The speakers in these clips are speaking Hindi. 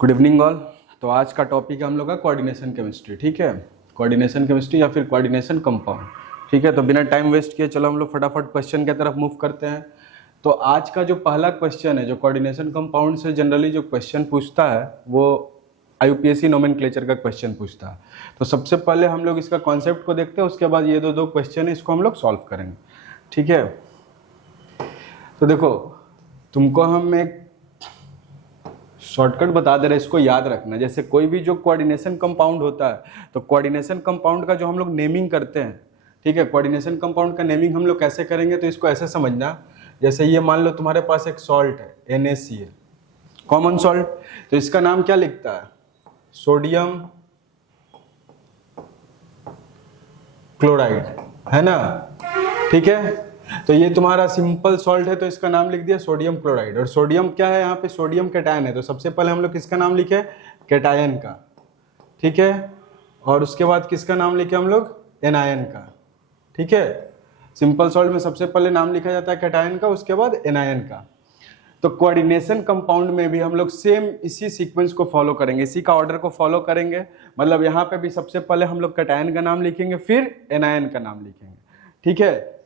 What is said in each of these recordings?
Good evening all. तो आज का टॉपिक है हम लोग का कोऑर्डिनेशन केमिस्ट्री। ठीक है, कोऑर्डिनेशन केमिस्ट्री या फिर कोऑर्डिनेशन कंपाउंड। ठीक है, तो बिना टाइम वेस्ट किए चलो हम लोग फटाफट क्वेश्चन की तरफ मूव करते हैं। तो आज का जो पहला क्वेश्चन है, जो कोऑर्डिनेशन कंपाउंड से जनरली जो क्वेश्चन पूछता है वो IUPAC नोमेनक्लेचर का क्वेश्चन पूछता है। तो सबसे पहले हम लोग इसका कॉन्सेप्ट को देखते हैं, उसके बाद ये दो क्वेश्चन है इसको हम लोग सॉल्व करेंगे। ठीक है, तो देखो तुमको हम एक शॉर्टकट बता दे रहे हैं, इसको याद रखना। जैसे कोई भी जो कोऑर्डिनेशन कंपाउंड होता है, तो कोऑर्डिनेशन कंपाउंड का जो हम लोग नेमिंग करते हैं, ठीक है, कोऑर्डिनेशन कंपाउंड का नेमिंग हम लोग कैसे करेंगे, तो इसको ऐसे समझना। जैसे ये मान लो तुम्हारे पास एक सॉल्ट है NaCl, कॉमन सॉल्ट, तो इसका नाम क्या लिखता है, सोडियम क्लोराइड, है ना। ठीक है, तो ये तुम्हारा सिंपल सॉल्ट है तो इसका नाम लिख दिया सोडियम क्लोराइड। और सोडियम क्या है, यहाँ पे सोडियम कैटायन है, तो सबसे पहले हम लोग किसका नाम लिखे, कैटायन का। ठीक है, और उसके बाद किसका नाम लिखे हम लोग, एनायन का। ठीक है, सिंपल सॉल्ट में सबसे पहले नाम लिखा जाता है कैटायन का, उसके बाद एनायन का। तो कोऑर्डिनेशन कंपाउंड में भी हम लोग सेम इसी सीक्वेंस को फॉलो करेंगे, इसी का ऑर्डर को फॉलो करेंगे। मतलब यहाँ पे भी सबसे पहले हम लोग कैटायन का नाम लिखेंगे, फिर एनायन का नाम लिखेंगे। ठीक है,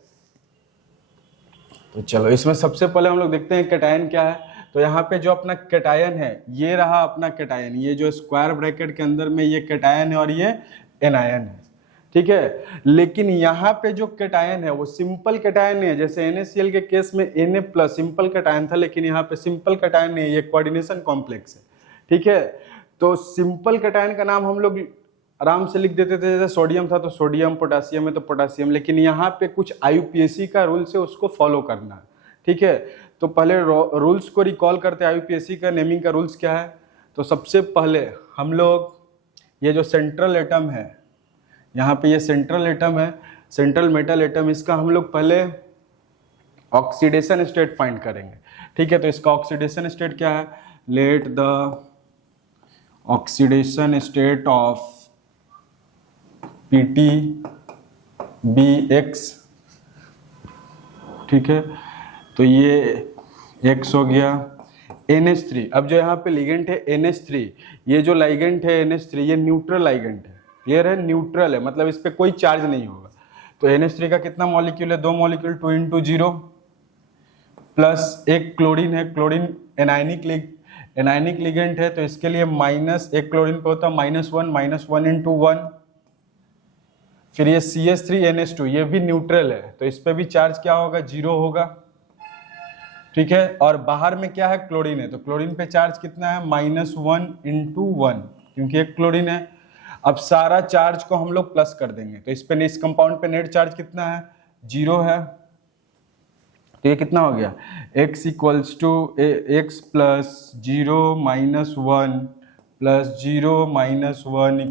तो चलो इसमें सबसे पहले हम लोग देखते हैं कैटायन क्या है। तो यहाँ पे जो अपना कैटायन है, ये रहा अपना कैटायन, ये जो स्क्वायर ब्रैकेट के अंदर में ये कैटायन है और ये एनायन है। ठीक है, लेकिन यहाँ पे जो कैटायन है वो सिंपल कैटायन नहीं है। जैसे NaCl के केस में Na+ सिंपल कैटायन था, लेकिन यहाँ पे सिंपल कैटायन नहीं है, ये कोऑर्डिनेशन कॉम्प्लेक्स है। ठीक है, तो सिंपल कैटायन का नाम हम लोग आराम से लिख देते थे, जैसे सोडियम था तो सोडियम, पोटासियम है तो पोटासियम, लेकिन यहाँ पे कुछ IUPAC का रूल्स है, उसको फॉलो करना है। ठीक है, तो पहले रूल्स को रिकॉल करते हैं। IUPAC का नेमिंग का रूल्स क्या है, तो सबसे पहले हम लोग ये जो सेंट्रल एटम है, यहाँ पे ये सेंट्रल एटम है, सेंट्रल मेटल एटम, इसका हम लोग पहले ऑक्सीडेशन स्टेट फाइंड करेंगे। ठीक है, तो इसका ऑक्सीडेशन स्टेट क्या है, let the oxidation state of PTBX। ठीक है, तो ये X हो गया। NH3, अब जो यहाँ पे लिगेंड है NH3, ये जो लाइगेंड है NH3 ये न्यूट्रल लाइगेंड है। क्लियर है, न्यूट्रल है, मतलब इस पे कोई चार्ज नहीं होगा। तो NH3 का कितना मॉलिक्यूल है, 2 मॉलिक्यूल, 2 × 0, प्लस एक क्लोरीन है, क्लोरीन एनायनिक लिगेंड है, तो इसके लिए माइनस, एक क्लोरीन पे होता है -1, -1 × 1। फिर ये CH3NH2 ये भी न्यूट्रल है, तो इस पे भी चार्ज क्या होगा, 0 होगा। ठीक है, और बाहर में क्या है, क्लोरीन है, तो क्लोरीन पे चार्ज कितना है, -1 × 1, क्योंकि एक क्लोरीन है। अब सारा चार्ज को हम लोग प्लस कर देंगे, तो इस पे, इस कंपाउंड पे नेट चार्ज कितना है, 0 है। तो ये कितना हो गया, x + x + 0 - 1 + 0 - 1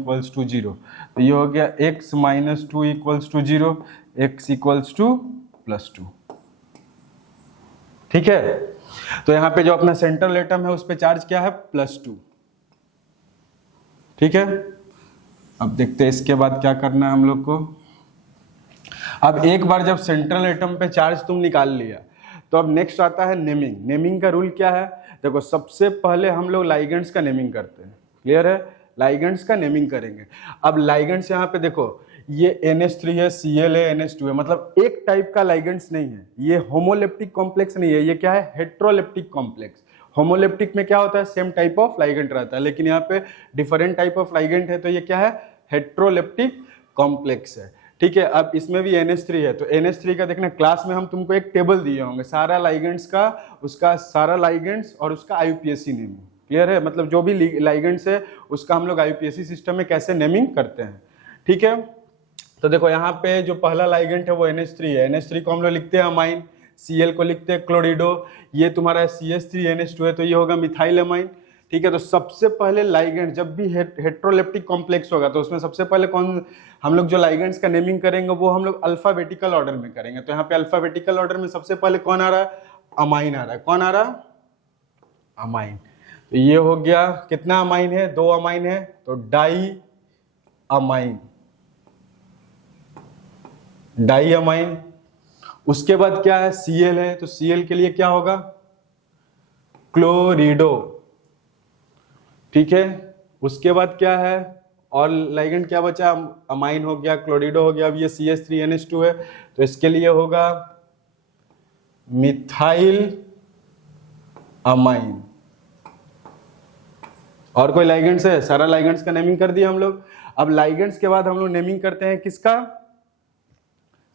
= 0। तो ये हो गया x - 2 = 0, x = +2। ठीक है, तो यहाँ पे जो अपना सेंट्रल एटम है उस पे चार्ज क्या है, +2। ठीक है, अब देखते हैं इसके बाद क्या करना है हम लोग को। अब एक बार जब सेंट्रल एटम पे चार्ज तुम निकाल लिया, तो अब नेक्स्ट आता है नेमिंग। नेमिंग का रूल क्या है, देखो सबसे पहले हम लोग लाइगेंड्स का नेमिंग करते हैं। क्लियर है, लाइगेंड्स का नेमिंग करेंगे। अब लाइगेंड्स यहाँ पे देखो, ये NH3 है, Cl है, NH2 है, मतलब एक टाइप का लाइगेंड्स नहीं है, ये होमोलेप्टिक कॉम्प्लेक्स नहीं है, ये क्या है, हेट्रोलेप्टिक कॉम्प्लेक्स। होमोलेप्टिक में क्या होता है, सेम टाइप ऑफ लाइगेंड रहता है, लेकिन यहाँ पे डिफरेंट टाइप ऑफ लाइगेंड है, तो ये क्या है, हेट्रोलेप्टिक कॉम्प्लेक्स है। ठीक है, अब इसमें भी NH3 है, तो NH3 का देखना, क्लास में हम तुमको एक टेबल दिए होंगे सारा लाइगेंड्स का, उसका सारा लाइगेंड्स और उसका IUPAC नेमिंग। क्लियर है, मतलब जो भी लाइगेंड्स है उसका हम लोग IUPAC सिस्टम में कैसे नेमिंग करते हैं। ठीक है, तो देखो यहाँ पे जो पहला लाइगेंड है वो NH3 है, NH3 को हम लोग लिखते हैं अमाइन, Cl को लिखते हैं क्लोरिडो, ये तुम्हारा CH3NH2 है तो ये होगा मिथाइल अमाइन। ठीक है, तो सबसे पहले लाइगेंड जब भी हेट्रोलेप्टिक कॉम्प्लेक्स होगा तो उसमें सबसे पहले कौन, हम लोग जो लाइगेंड्स का नेमिंग करेंगे वो हम लोग अल्फाबेटिकल ऑर्डर में करेंगे। तो यहाँ पे अल्फाबेटिकल ऑर्डर में सबसे पहले कौन आ रहा है, अमाइन आ रहा है। कौन आ रहा है, अमाइन। तो ये हो गया, कितना अमाइन है, 2 अमाइन है, तो डाई अमाइन, डाई अमाइन। उसके बाद क्या है, Cl है, तो Cl के लिए क्या होगा, क्लोरिडो, ठीक है। उसके बाद क्या है, और लाइगेंड क्या बचा, अमाइन हो गया, क्लोरिडो हो गया। अब ये CH3NH2 है तो इसके लिए होगा मिथाइल अमाइन। और कोई लाइगेंड्स है? सारा लाइगेंड्स का नेमिंग कर दिया हम लोग। अब लाइगेंड्स के बाद हम लोग नेमिंग करते हैं किसका,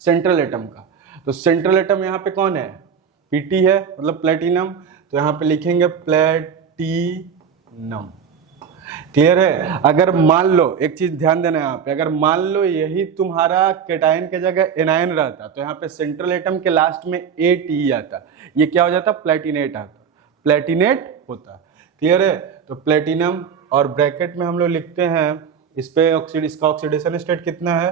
सेंट्रल एटम का। तो सेंट्रल एटम यहाँ पे कौन है, Pt है, मतलब प्लेटिनम। तो यहाँ पे लिखेंगे प्लेटिनम। क्लियर है। अगर मान लो, एक चीज ध्यान देना यहाँ पे, अगर मान लो यही तुम्हारा केटायन के जगह एनायन रहता तो यहाँ पे सेंट्रल एटम के लास्ट में AT आता, ये क्या हो जाता, प्लेटिनेट आता, प्लेटिनेट होता। क्लियर है। तो प्लेटिनम, और ब्रैकेट में हम लोग लिखते हैं इस पे इसका ऑक्सीडेशन स्टेट कितना है,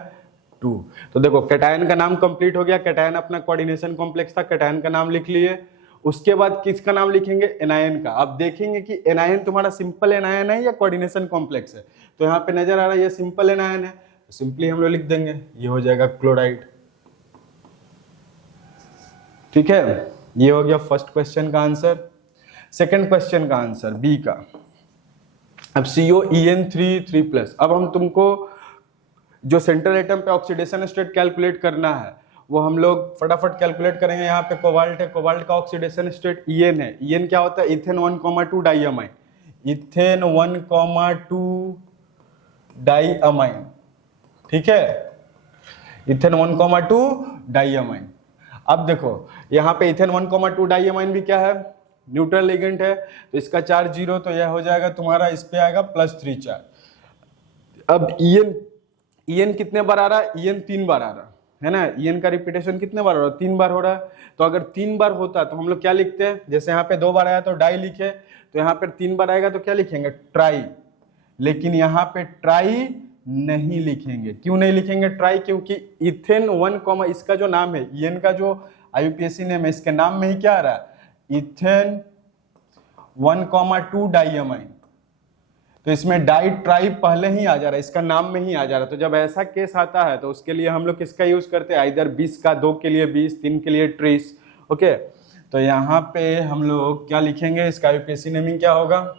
2। तो देखो कैटायन का नाम कंप्लीट हो गया। कैटायन अपना कोऑर्डिनेशन कॉम्प्लेक्स था, कैटायन का नाम लिख लिए। उसके बाद किसका नाम लिखेंगे, एनायन का। अब देखेंगे कि एनायन तुम्हारा सिंपल एनायन है या कोऑर्डिनेशन कॉम्प्लेक्स है। तो यहाँ पे नजर आ रहा है ये सिंपल एनायन है, तो सिंपली हम लोग लिख देंगे, ये हो जाएगा क्लोराइड। ठीक है, ये हो गया फर्स्ट क्वेश्चन का आंसर। सेकंड क्वेश्चन का आंसर बी का। अब COEN3 अब हम तुमको जो सेंट्रल एटम पे ऑक्सीडेशन स्टेट कैलकुलेट करना है वो हम लोग फटाफट कैलकुलेट करेंगे। यहाँ पे कोबाल्ट है, कोबाल्ट का ऑक्सीडेशन स्टेट EN है। EN क्या होता है, इथेन 1,2 डाइअमाइन, इथेन 1,2 डाइअमाइन। ठीक है, इथेन 1,2 डाइअमाइन। अब देखो यहाँ पे इथेन 1,2 डाइअमाइन भी क्या है, न्यूट्रल लिगेंड है, तो इसका चार्ज 0, तो यह हो जाएगा तुम्हारा, इस पे आएगा +3 चार्ज। अब EN कितने बार आ रहा है, EN 3 बार आ रहा है ना। EN का रिपीटेशन कितने बार हो रहा है, 3 बार हो रहा है। तो अगर 3 बार होता तो हम लोग क्या लिखते हैं, जैसे यहाँ पे 2 बार आया तो डाई लिखे, तो यहाँ पे 3 बार आएगा तो क्या लिखेंगे, ट्राई। लेकिन यहाँ पे ट्राई नहीं लिखेंगे। क्यों नहीं लिखेंगे ट्राई, क्योंकि इथेन 1, इसका जो नाम है, EN का जो IUPAC नेम है, इसके नाम में ही क्या आ रहा है, इथेन 1,2 डाइअमाइन। तो इसमें डाई ट्राई पहले ही आ जा रहा है, इसका नाम में ही आ जा रहा है। तो जब ऐसा केस आता है तो उसके लिए हम लोग किसका यूज करते हैं, इधर 20 का, 2 के लिए 20, 3 के लिए 30। ओके, तो यहाँ पे हम लोग क्या लिखेंगे, इसका IUPAC नेमिंग क्या होगा,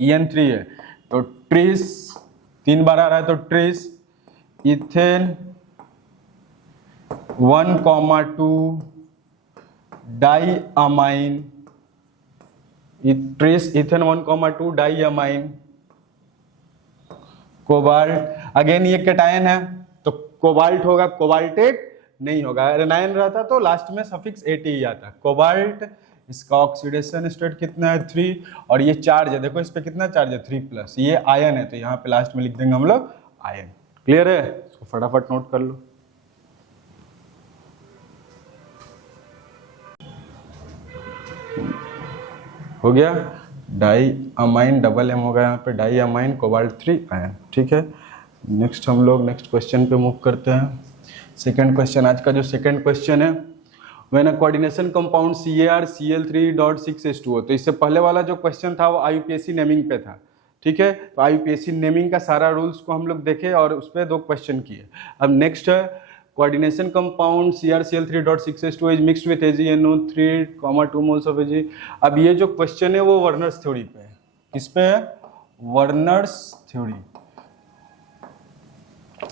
EN3 है तो ट्रिस, 3 बार आ रहा है तो tris ethane 1,2 diamine, tris ethane 1,2 diamine cobalt. Again ये कैटायन है तो कोबाल्ट होगा, कोबाल्टेट नहीं होगा। एनायन रहता तो लास्ट में सफिक्स AT ही आता। कोबाल्ट, इसका ऑक्सीडेशन स्टेट कितना है, 3, और ये चार्ज है, देखो इस पे कितना चार्ज है, 3+। ये आयन है तो यहाँ पे लास्ट में लिख देंगे हम लोग आयन। क्लियर है, इसको फटाफट नोट कर लो। हो गया, डाइअमाइन, डबल M होगा यहाँ पे, डाइअमाइन कोबाल्ट 3 आयन। ठीक है, नेक्स्ट हम लोग नेक्स्ट क्वेश्चन पे मूव करते हैं। सेकंड क्वेश्चन, आज का जो सेकंड क्वेश्चन है, when a coordination compound CaR Cl3.6H2O। तो इससे पहले वाला जो क्वेश्चन था वो IUPAC नेमिंग पे था। ठीक है, तो IUPAC नेमिंग का सारा रूल्स को हम लोग देखे और उस पर 2 क्वेश्चन किए। अब नेक्स्ट है, coordination compound CaR Cl3.6H2O is mixed with AgNO3, 2 moles of Ag। अब ये जो क्वेश्चन है वो वर्नर्स थ्योरी पे है। किस पे है, वर्नर्स थ्योरी।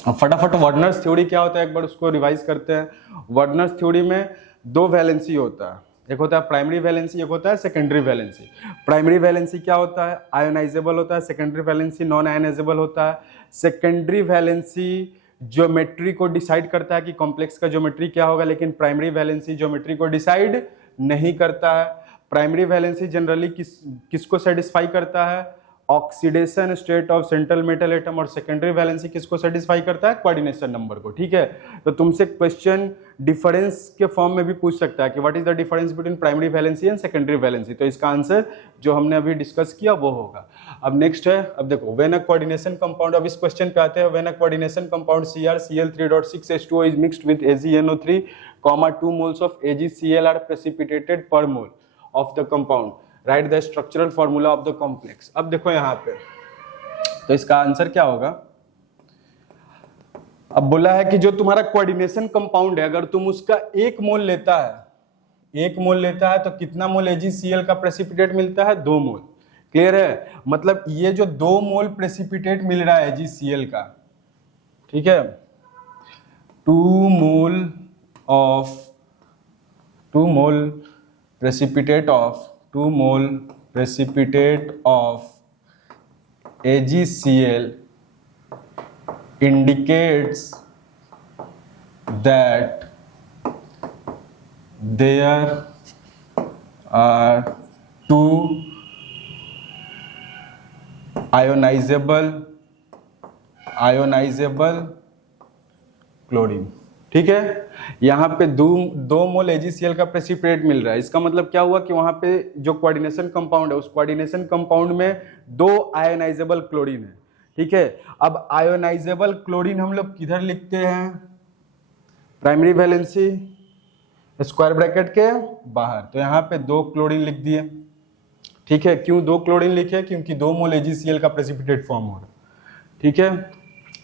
अब फटाफट वर्नर्स थ्योरी क्या होता है एक बार उसको रिवाइज करते हैं। वर्नर्स थ्योरी में 2 वैलेंसी होता है, एक होता है प्राइमरी वैलेंसी, एक होता है सेकेंडरी वैलेंसी। प्राइमरी वैलेंसी क्या होता है, आयोनाइजेबल होता है। सेकेंडरी वैलेंसी नॉन आयोनाइजेबल होता है। सेकेंडरी वैलेंसी ज्योमेट्री को डिसाइड करता है कि कॉम्प्लेक्स का ज्योमेट्री क्या होगा, लेकिन प्राइमरी वैलेंसी ज्योमेट्री को डिसाइड नहीं करता है। प्राइमरी वैलेंसी जनरली किसको सेटिस्फाई करता है, oxidation state of central metal atom, और सेकेंडरी वैलेंसी किसको सेटिस्फाई करता है, कोऑर्डिनेशन नंबर को। ठीक है, तो तुमसे क्वेश्चन डिफरेंस के फॉर्म में भी पूछ सकता है कि what is the difference between primary valency and secondary valency. तो इसका आंसर जो हमने अभी डिस्कस किया वो होगा। अब नेक्स्ट है, अब देखो व्हेन अ कोऑर्डिनेशन कंपाउंड, अब इस क्वेश्चन पे आते हैं। When a coordination compound CaR Cl3.6H2O is mixed with AgNO3, 2 moles of AgCl are precipitated per mole of the compound, right the structural formula of the complex. अब देखो यहाँ पे, तो इसका आंसर क्या होगा, अब बोला है कि जो तुम्हारा कोऑर्डिनेशन कंपाउंड है अगर तुम उसका 1 मोल लेता है, 1 मोल लेता है तो कितना मोल AgCl का प्रेसिपिटेट मिलता है, 2 मोल। क्लियर है? मतलब ये जो 2 मोल प्रेसिपिटेट मिल रहा है AgCl का, ठीक है, 2 मोल precipitate of AgCl indicates that there are 2 ionizable chlorine. ठीक है, यहाँ पे 2 मोल AgCl का प्रेसिपिटेट मिल रहा है। इसका मतलब क्या हुआ कि वहां पे जो कोऑर्डिनेशन कंपाउंड है, उस कोऑर्डिनेशन कंपाउंड में 2 आयोनाइजेबल क्लोरीन है। ठीक है, अब आयोनाइजेबल क्लोरीन हम लोग किधर लिखते हैं? प्राइमरी वैलेंसी स्क्वायर ब्रैकेट के बाहर। तो यहाँ पे 2 क्लोरीन लिख दिए। ठीक है, क्यों 2 क्लोरीन लिखे? क्योंकि 2 मोल AgCl का प्रेसिपिटेट फॉर्म हो रहा है। ठीक है,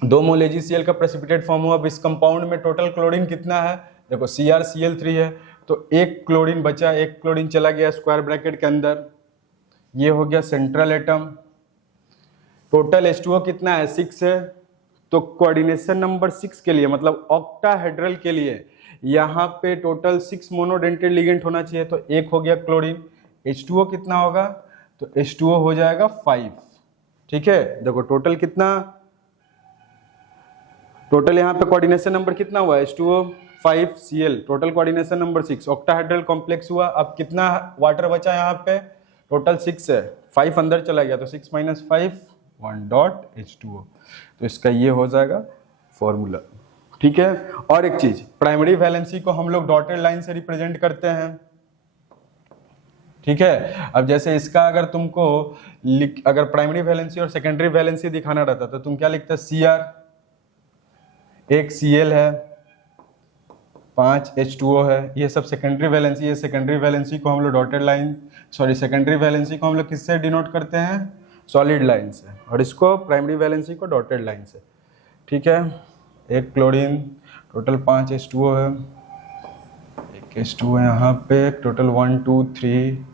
2 मोल AgCl का प्रेसिपिटेट फॉर्म हुआ। अब इस कंपाउंड में टोटल क्लोरीन कितना है? देखो CrCl3 है, तो 1 क्लोरीन बचा, 1 क्लोरीन चला गया स्क्वायर ब्रैकेट के अंदर। ये हो गया सेंट्रल एटम। टोटल H2O कितना है? 6 है। तो कोऑर्डिनेशन नंबर 6 के लिए, मतलब ऑक्टाहेड्रल के लिए, यहाँ पे टोटल 6 मोनोडेंटेड लिगेंड होना चाहिए। तो 1 हो गया क्लोरीन। H2O कितना होगा? तो H2O हो जाएगा 5। ठीक है, देखो टोटल कितना, टोटल यहाँ पे कोऑर्डिनेशन नंबर कितना हुआ? H2O 5Cl, total coordination number 6, octahedral complex हुआ। अब कितना वाटर बचा यहाँ पे? टोटल 6 है, 5 अंदर चला गया, तो 6 - 5 1 डॉट H2O। तो इसका ये हो जाएगा फॉर्मूला। ठीक है, और एक चीज, प्राइमरी वैलेंसी को हम लोग डॉटेड लाइन से रिप्रेजेंट करते हैं। ठीक है, अब जैसे इसका अगर तुमको अगर प्राइमरी वैलेंसी और सेकेंडरी वैलेंसी दिखाना रहता तो तुम क्या लिखते? Cr, 1 Cl है, 5 H2O है। ये सब सेकेंडरी वैलेंसी है। सेकेंडरी वैलेंसी को हम लोग डॉटेड लाइन, सेकेंडरी वैलेंसी को हम लोग किससे डिनोट करते हैं? सॉलिड लाइन से, और इसको प्राइमरी वैलेंसी को डॉटेड लाइन से। ठीक है, 1 क्लोरीन, टोटल 5 H2O है, 1 H2O यहाँ पे, टोटल 1 2 3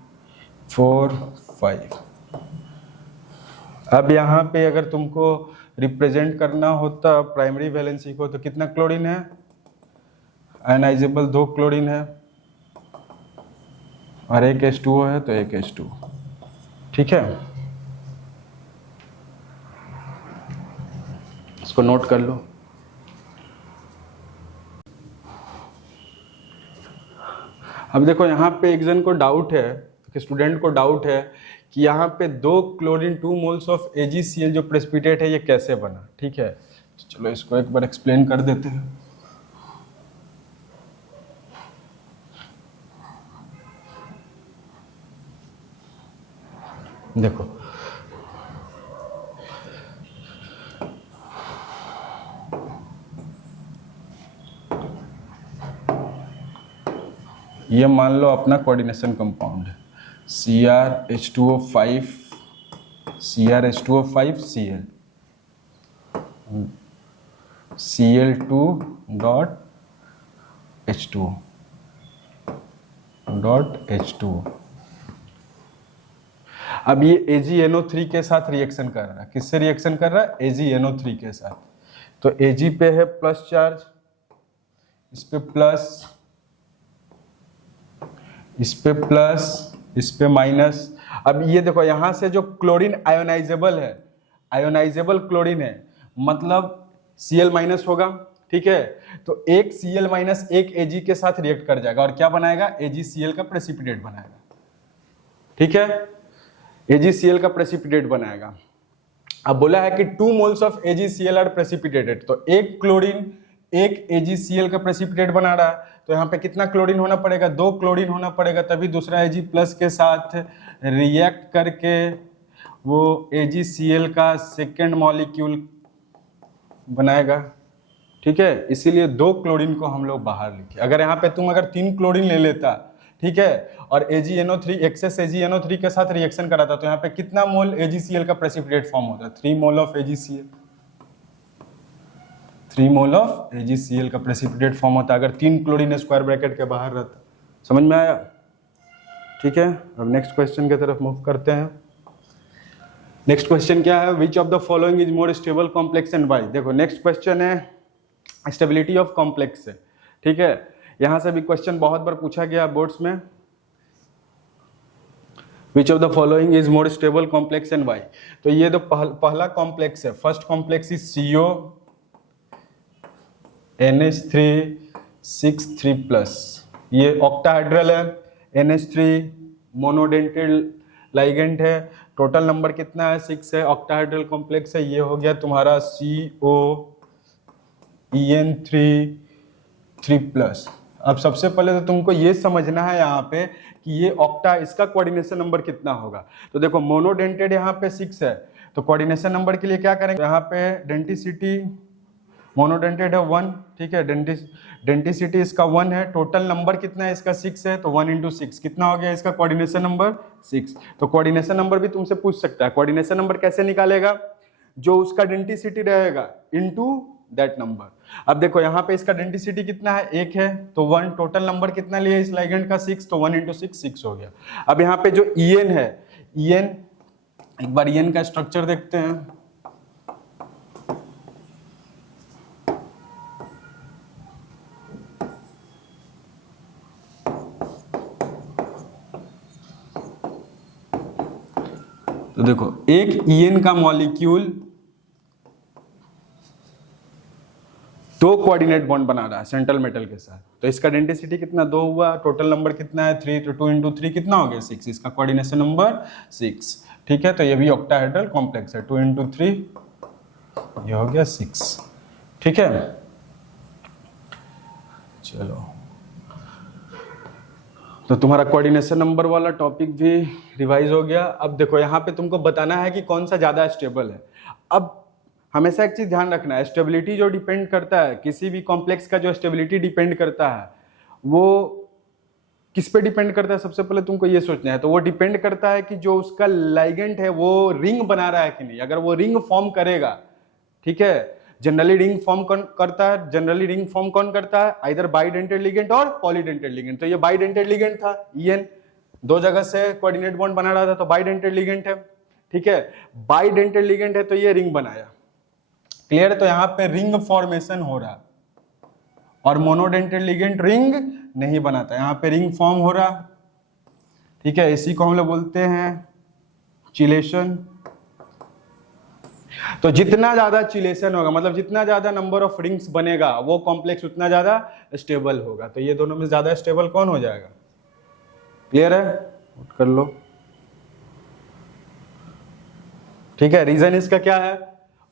4 5। अब यहाँ पे अगर तुमको रिप्रेजेंट करना होता प्राइमरी वैलेंसी को, तो कितना क्लोरीन है? आयनाइजेबल 2 क्लोरीन है, और 1 H2O है, तो 1 H2। ठीक है, इसको नोट कर लो। अब देखो यहाँ पे एक जन को डाउट है, कि स्टूडेंट को डाउट है कि यहाँ पे 2 क्लोरीन 2 मोल्स ऑफ AgCl जो प्रेसिपिटेट है, ये कैसे बना? ठीक है, तो चलो इसको एक बार एक्सप्लेन कर देते हैं। देखो ये मान लो अपना कोऑर्डिनेशन कंपाउंड है, CrH2O5 Cl, Cl2 dot H2O। अब ये AgNO3 के साथ रिएक्शन कर रहा है। किससे रिएक्शन कर रहा है? AgNO3 के साथ। तो Ag पे है प्लस चार्ज, इस पे प्लस, इस पे प्लस, इस पे माइनस। अब ये देखो यहाँ से जो क्लोरीन आयोनाइजेबल है, आयोनाइजेबल क्लोरीन है, मतलब Cl माइनस होगा। ठीक है, तो 1 Cl माइनस 1 Ag के साथ रिएक्ट कर जाएगा, और क्या बनाएगा? AgCl का प्रेसिपिटेट बनाएगा। ठीक है, AgCl का प्रेसिपिटेट बनाएगा। अब बोला है कि 2 moles of AgCl are precipitated, तो 1 क्लोरीन 1 AgCl का प्रेसिपिटेट बना रहा है, तो यहाँ पे कितना क्लोरीन होना पड़ेगा? 2 क्लोरीन होना पड़ेगा, तभी दूसरा Ag प्लस के साथ रिएक्ट करके वो AgCl का सेकेंड मॉलिक्यूल बनाएगा। ठीक है, इसीलिए 2 क्लोरीन को हम लोग बाहर लिखे। अगर यहाँ पे तुम अगर 3 क्लोरीन ले लेता, ठीक है, और AgNO3 एक्सेस AgNO3 के साथ रिएक्शन कराता, तो यहाँ पे कितना मोल AgCl का प्रेसिपिटेट फॉर्म होता है? 3 mole of AgCl, 3 mole of AgCl का प्रेसिपिटेट फॉर्म होता है, अगर 3 क्लोरीन स्क्वायर ब्रैकेट के बाहर रहता। समझ में आया? ठीक है, अब नेक्स्ट क्वेश्चन की तरफ मूव करते हैं। नेक्स्ट क्वेश्चन क्या है, which of the following is more stable complex and why. देखो नेक्स्ट क्वेश्चन है स्टेबिलिटी ऑफ कॉम्प्लेक्स से, ठीक है। यहां से भी क्वेश्चन बहुत बार पूछा गया बोर्ड्स में, which of the following is more stable complex and why. तो ये तो पहला कॉम्प्लेक्स है, first complex is CO NH3 6 3+, ये ऑक्टाहेड्रल है, NH3 मोनोडेंटेड लाइगेंड है, टोटल नंबर कितना है 6 है, ऑक्टाहेड्रल कॉम्प्लेक्स है, ये हो गया तुम्हारा COEN3 अब सबसे पहले तो तुमको ये समझना है यहाँ पे कि ये ऑक्टा, इसका कोऑर्डिनेशन नंबर कितना होगा। तो देखो मोनोडेंटेड यहाँ पे 6 है, तो कोऑर्डिनेशन नंबर के लिए क्या करेंगे, यहाँ पे डेंटिसिटी मोनोडेंटेड है 1, ठीक है, डेंटिसिटी इसका 1 है, टोटल नंबर कितना है इसका 6 है, तो 1 × 6 कितना हो गया इसका कोऑर्डिनेशन नंबर 6। तो कोऑर्डिनेशन नंबर भी तुमसे पूछ सकता है, कोऑर्डिनेशन नंबर कैसे निकालेगा, जो उसका डेंटिसिटी रहेगा इनटू दैट नंबर। अब देखो यहाँ पे इसका डेंटिसिटी कितना है 1 है, तो 1, टोटल नंबर कितना लिया इस लाइगेंड का 6, तो 1 × 6 6 हो गया। अब यहाँ पे जो EN है, EN एक बार EN का स्ट्रक्चर देखते हैं। तो देखो एक EN का मॉलिक्यूल 2 कोऑर्डिनेट बॉन्ड बना रहा है सेंट्रल मेटल के साथ, तो इसका डेंसिटी कितना 2 हुआ, टोटल नंबर कितना है 3, तो 2 × 3 कितना हो गया 6, इसका कोऑर्डिनेशन नंबर 6, ठीक है। तो ये भी ऑक्टाहेड्रल कॉम्प्लेक्स है, 2 × 3 ये हो गया 6, ठीक है। चलो तो तुम्हारा कोऑर्डिनेशन नंबर वाला टॉपिक भी रिवाइज हो गया। अब देखो यहाँ पे तुमको बताना है कि कौन सा ज्यादा स्टेबल है। अब हमेशा एक चीज ध्यान रखना है, स्टेबिलिटी जो डिपेंड करता है, किसी भी कॉम्प्लेक्स का जो स्टेबिलिटी डिपेंड करता है वो किस पे डिपेंड करता है, सबसे पहले तुमको ये सोचना है। तो वो डिपेंड करता है कि जो उसका लाइगेंड है वो रिंग बना रहा है कि नहीं। अगर वो रिंग फॉर्म करेगा, ठीक है, जनरली रिंग फॉर्म कौन करता है, जनरली रिंग फॉर्म कौन करता है, आइदर बाइडेंटेड लिगेंड और पॉलीडेंटेड लिगेंड। तो ये बाइडेंटेड लिगेंड था, EN 2 जगह से कोऑर्डिनेट बॉन्ड बना रहा था, तो बाइडेंटेड लिगेंड है, ठीक है। बाइडेंटेड लिगेंड है तो ये रिंग बनाया, क्लियर। तो यहाँ पे रिंग फॉर्मेशन हो रहा, और मोनोडेंटेड लिगेंड रिंग नहीं बनाता, यहाँ पे रिंग फॉर्म हो रहा, ठीक है। इसी को हम लोग बोलते हैं चिलेशन। तो जितना ज्यादा चिलेशन होगा, मतलब जितना ज्यादा नंबर ऑफ रिंग्स बनेगा, वो कॉम्प्लेक्स उतना ज्यादा स्टेबल होगा। तो ये दोनों में ज्यादा स्टेबल कौन हो जाएगा, क्लियर है, नोट कर लो, ठीक है। रीजन इसका क्या है,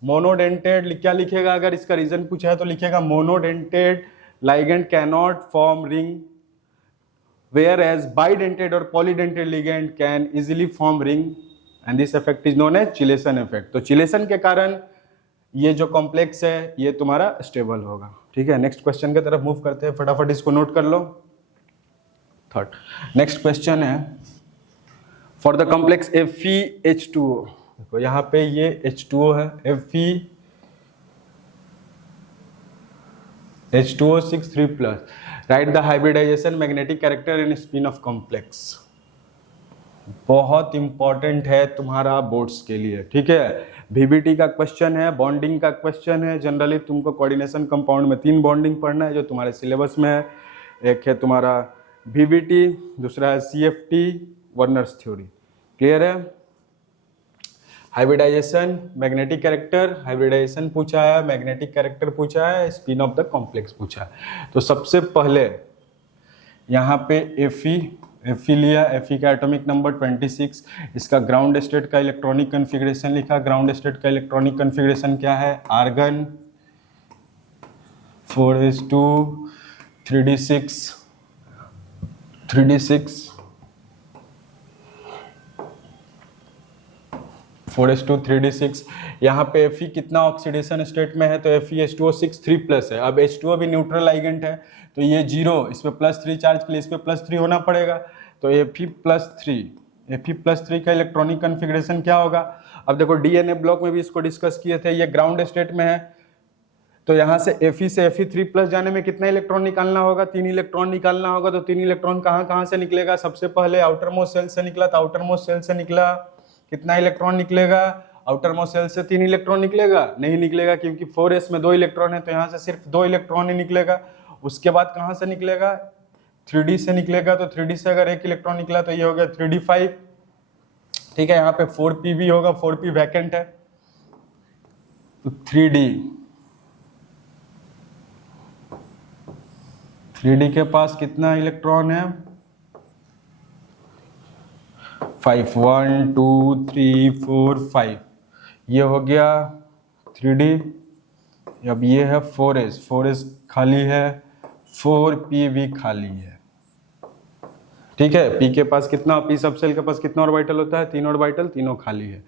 मोनोडेंटेड, क्या लिखेगा अगर इसका रीजन पूछा है तो लिखेगा monodentate ligand cannot form ring, whereas bidentate or polydentate ligand can easily form ring, and this effect is known as chilation effect। तो चिलेशन के कारण ये जो कॉम्प्लेक्स है ये तुम्हारा स्टेबल होगा, ठीक है। नेक्स्ट क्वेश्चन की तरफ मूव करते हैं, फटाफट इसको नोट कर लो। थर्ड नेक्स्ट क्वेश्चन है, फॉर द कॉम्प्लेक्स FeH2O, देखो यहाँ पे ये H2O है, FeH2O6 3+, write the hybridisation, magnetic character and spin of complex. बहुत इंपॉर्टेंट है तुम्हारा बोर्ड्स के लिए, ठीक है। VBT का क्वेश्चन है, बॉन्डिंग का क्वेश्चन है। जनरली तुमको कोऑर्डिनेशन कंपाउंड में 3 बॉन्डिंग पढ़ना है जो तुम्हारे सिलेबस में है। एक है तुम्हारा VBT, दूसरा है CFT, वर्नर्स थ्योरी, क्लियर है। हाइब्रिडाइजेशन, मैग्नेटिक कैरेक्टर, हाइब्रिडाइजेशन पूछा है, मैग्नेटिक कैरेक्टर पूछा है, स्पिन ऑफ द कॉम्प्लेक्स पूछा है। तो सबसे पहले यहाँ पे Fe लिया, Fe का एटॉमिक नंबर 26, इसका ग्राउंड स्टेट का इलेक्ट्रॉनिक कॉन्फ़िगरेशन लिखा। ग्राउंड स्टेट का इलेक्ट्रॉनिक कॉन्फ़िगरेशन क्या है, argon 4s2 3d6 4s2 3d6। यहाँ पे Fe कितना ऑक्सीडेशन स्टेट में है, तो FeH2O6 3+ है। अब H2O भी न्यूट्रल लाइगेंड है, तो ये 0, इस पे +3 चार्ज के लिए इस पे +3 होना पड़ेगा, तो Fe+3 का इलेक्ट्रॉनिक कॉन्फ़िगरेशन क्या होगा। अब देखो DNA ब्लॉक में भी इसको डिस्कस किए थे, ये ग्राउंड स्टेट में है, तो यहाँ से Fe से Fe3+ जाने में कितना इलेक्ट्रॉन निकालना होगा, 3 इलेक्ट्रॉन निकालना होगा। तो 3 इलेक्ट्रॉन कहाँ से निकलेगा, सबसे पहले आउटर मोस्ट सेल से निकला, तो आउटर मोस्ट सेल से निकला कितना इलेक्ट्रॉन निकलेगा, आउटर मोस्ट शेल से 3 इलेक्ट्रॉन निकलेगा, नहीं निकलेगा क्योंकि 4s में 2 इलेक्ट्रॉन है, तो यहाँ से सिर्फ 2 इलेक्ट्रॉन ही निकलेगा। उसके बाद कहाँ से निकलेगा, 3d से निकलेगा, तो 3d से अगर 1 इलेक्ट्रॉन निकला तो ये हो गया 3d5, ठीक है। यहाँ पे 4p भी होगा, 4p वैकेंट है, तो 3d के पास कितना इलेक्ट्रॉन है, 5, 1 2 3 4 5, ये हो गया 3d। अब ये है 4s खाली है, 4p भी खाली है, ठीक है। p के पास कितना, p सबसेल के पास कितना ऑर्बिटल होता है, 3 ऑर्बिटल, तीनों खाली है।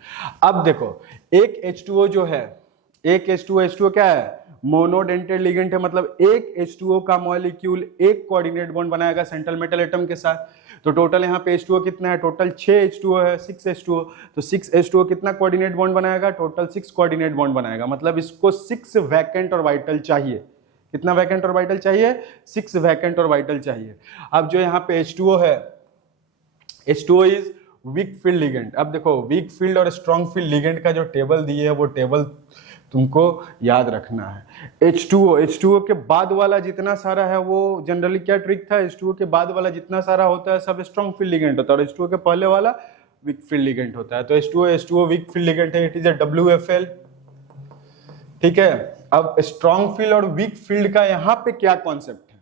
अब देखो एक H2O जो है, एक H2O क्या है, मोनोडेंटेड लिगेंड है, मतलब एक H2O का मॉलिक्यूल एक कोऑर्डिनेट बॉन्ड बनाएगा सेंट्रल मेटल एटम के साथ। तो टोटल यहाँ पे H2O कितना है, टोटल 6 H2O है, 6 H2O। तो 6 H2O कितना कोऑर्डिनेट बॉन्ड बनाएगा, टोटल 6 कोऑर्डिनेट बॉन्ड बनाएगा, मतलब इसको 6 वैकेंट ऑर्बिटल चाहिए। कितना वैकेंट ऑर्बिटल चाहिए, 6 वैकेंट ऑर्बिटल चाहिए। अब जो यहाँ पे H2O है, H2O is weak field ligand. अब देखो वीक फील्ड और स्ट्रॉन्ग फील्ड लिगेंड का जो टेबल दिए है वो टेबल तुमको याद रखना है। H2O के बाद वाला जितना सारा है वो जनरली क्या ट्रिक था, H2O के बाद वाला जितना सारा होता है सब स्ट्रॉन्ग फील्ड लिगेंड होता है, और H2O के पहले वाला वीक फील्ड लिगेंड होता है। तो H2O वीक फील्ड लिगेंड है, इट इज अ WFL, ठीक है। अब स्ट्रॉन्ग फील्ड और वीक फील्ड का यहाँ पे क्या कॉन्सेप्ट है,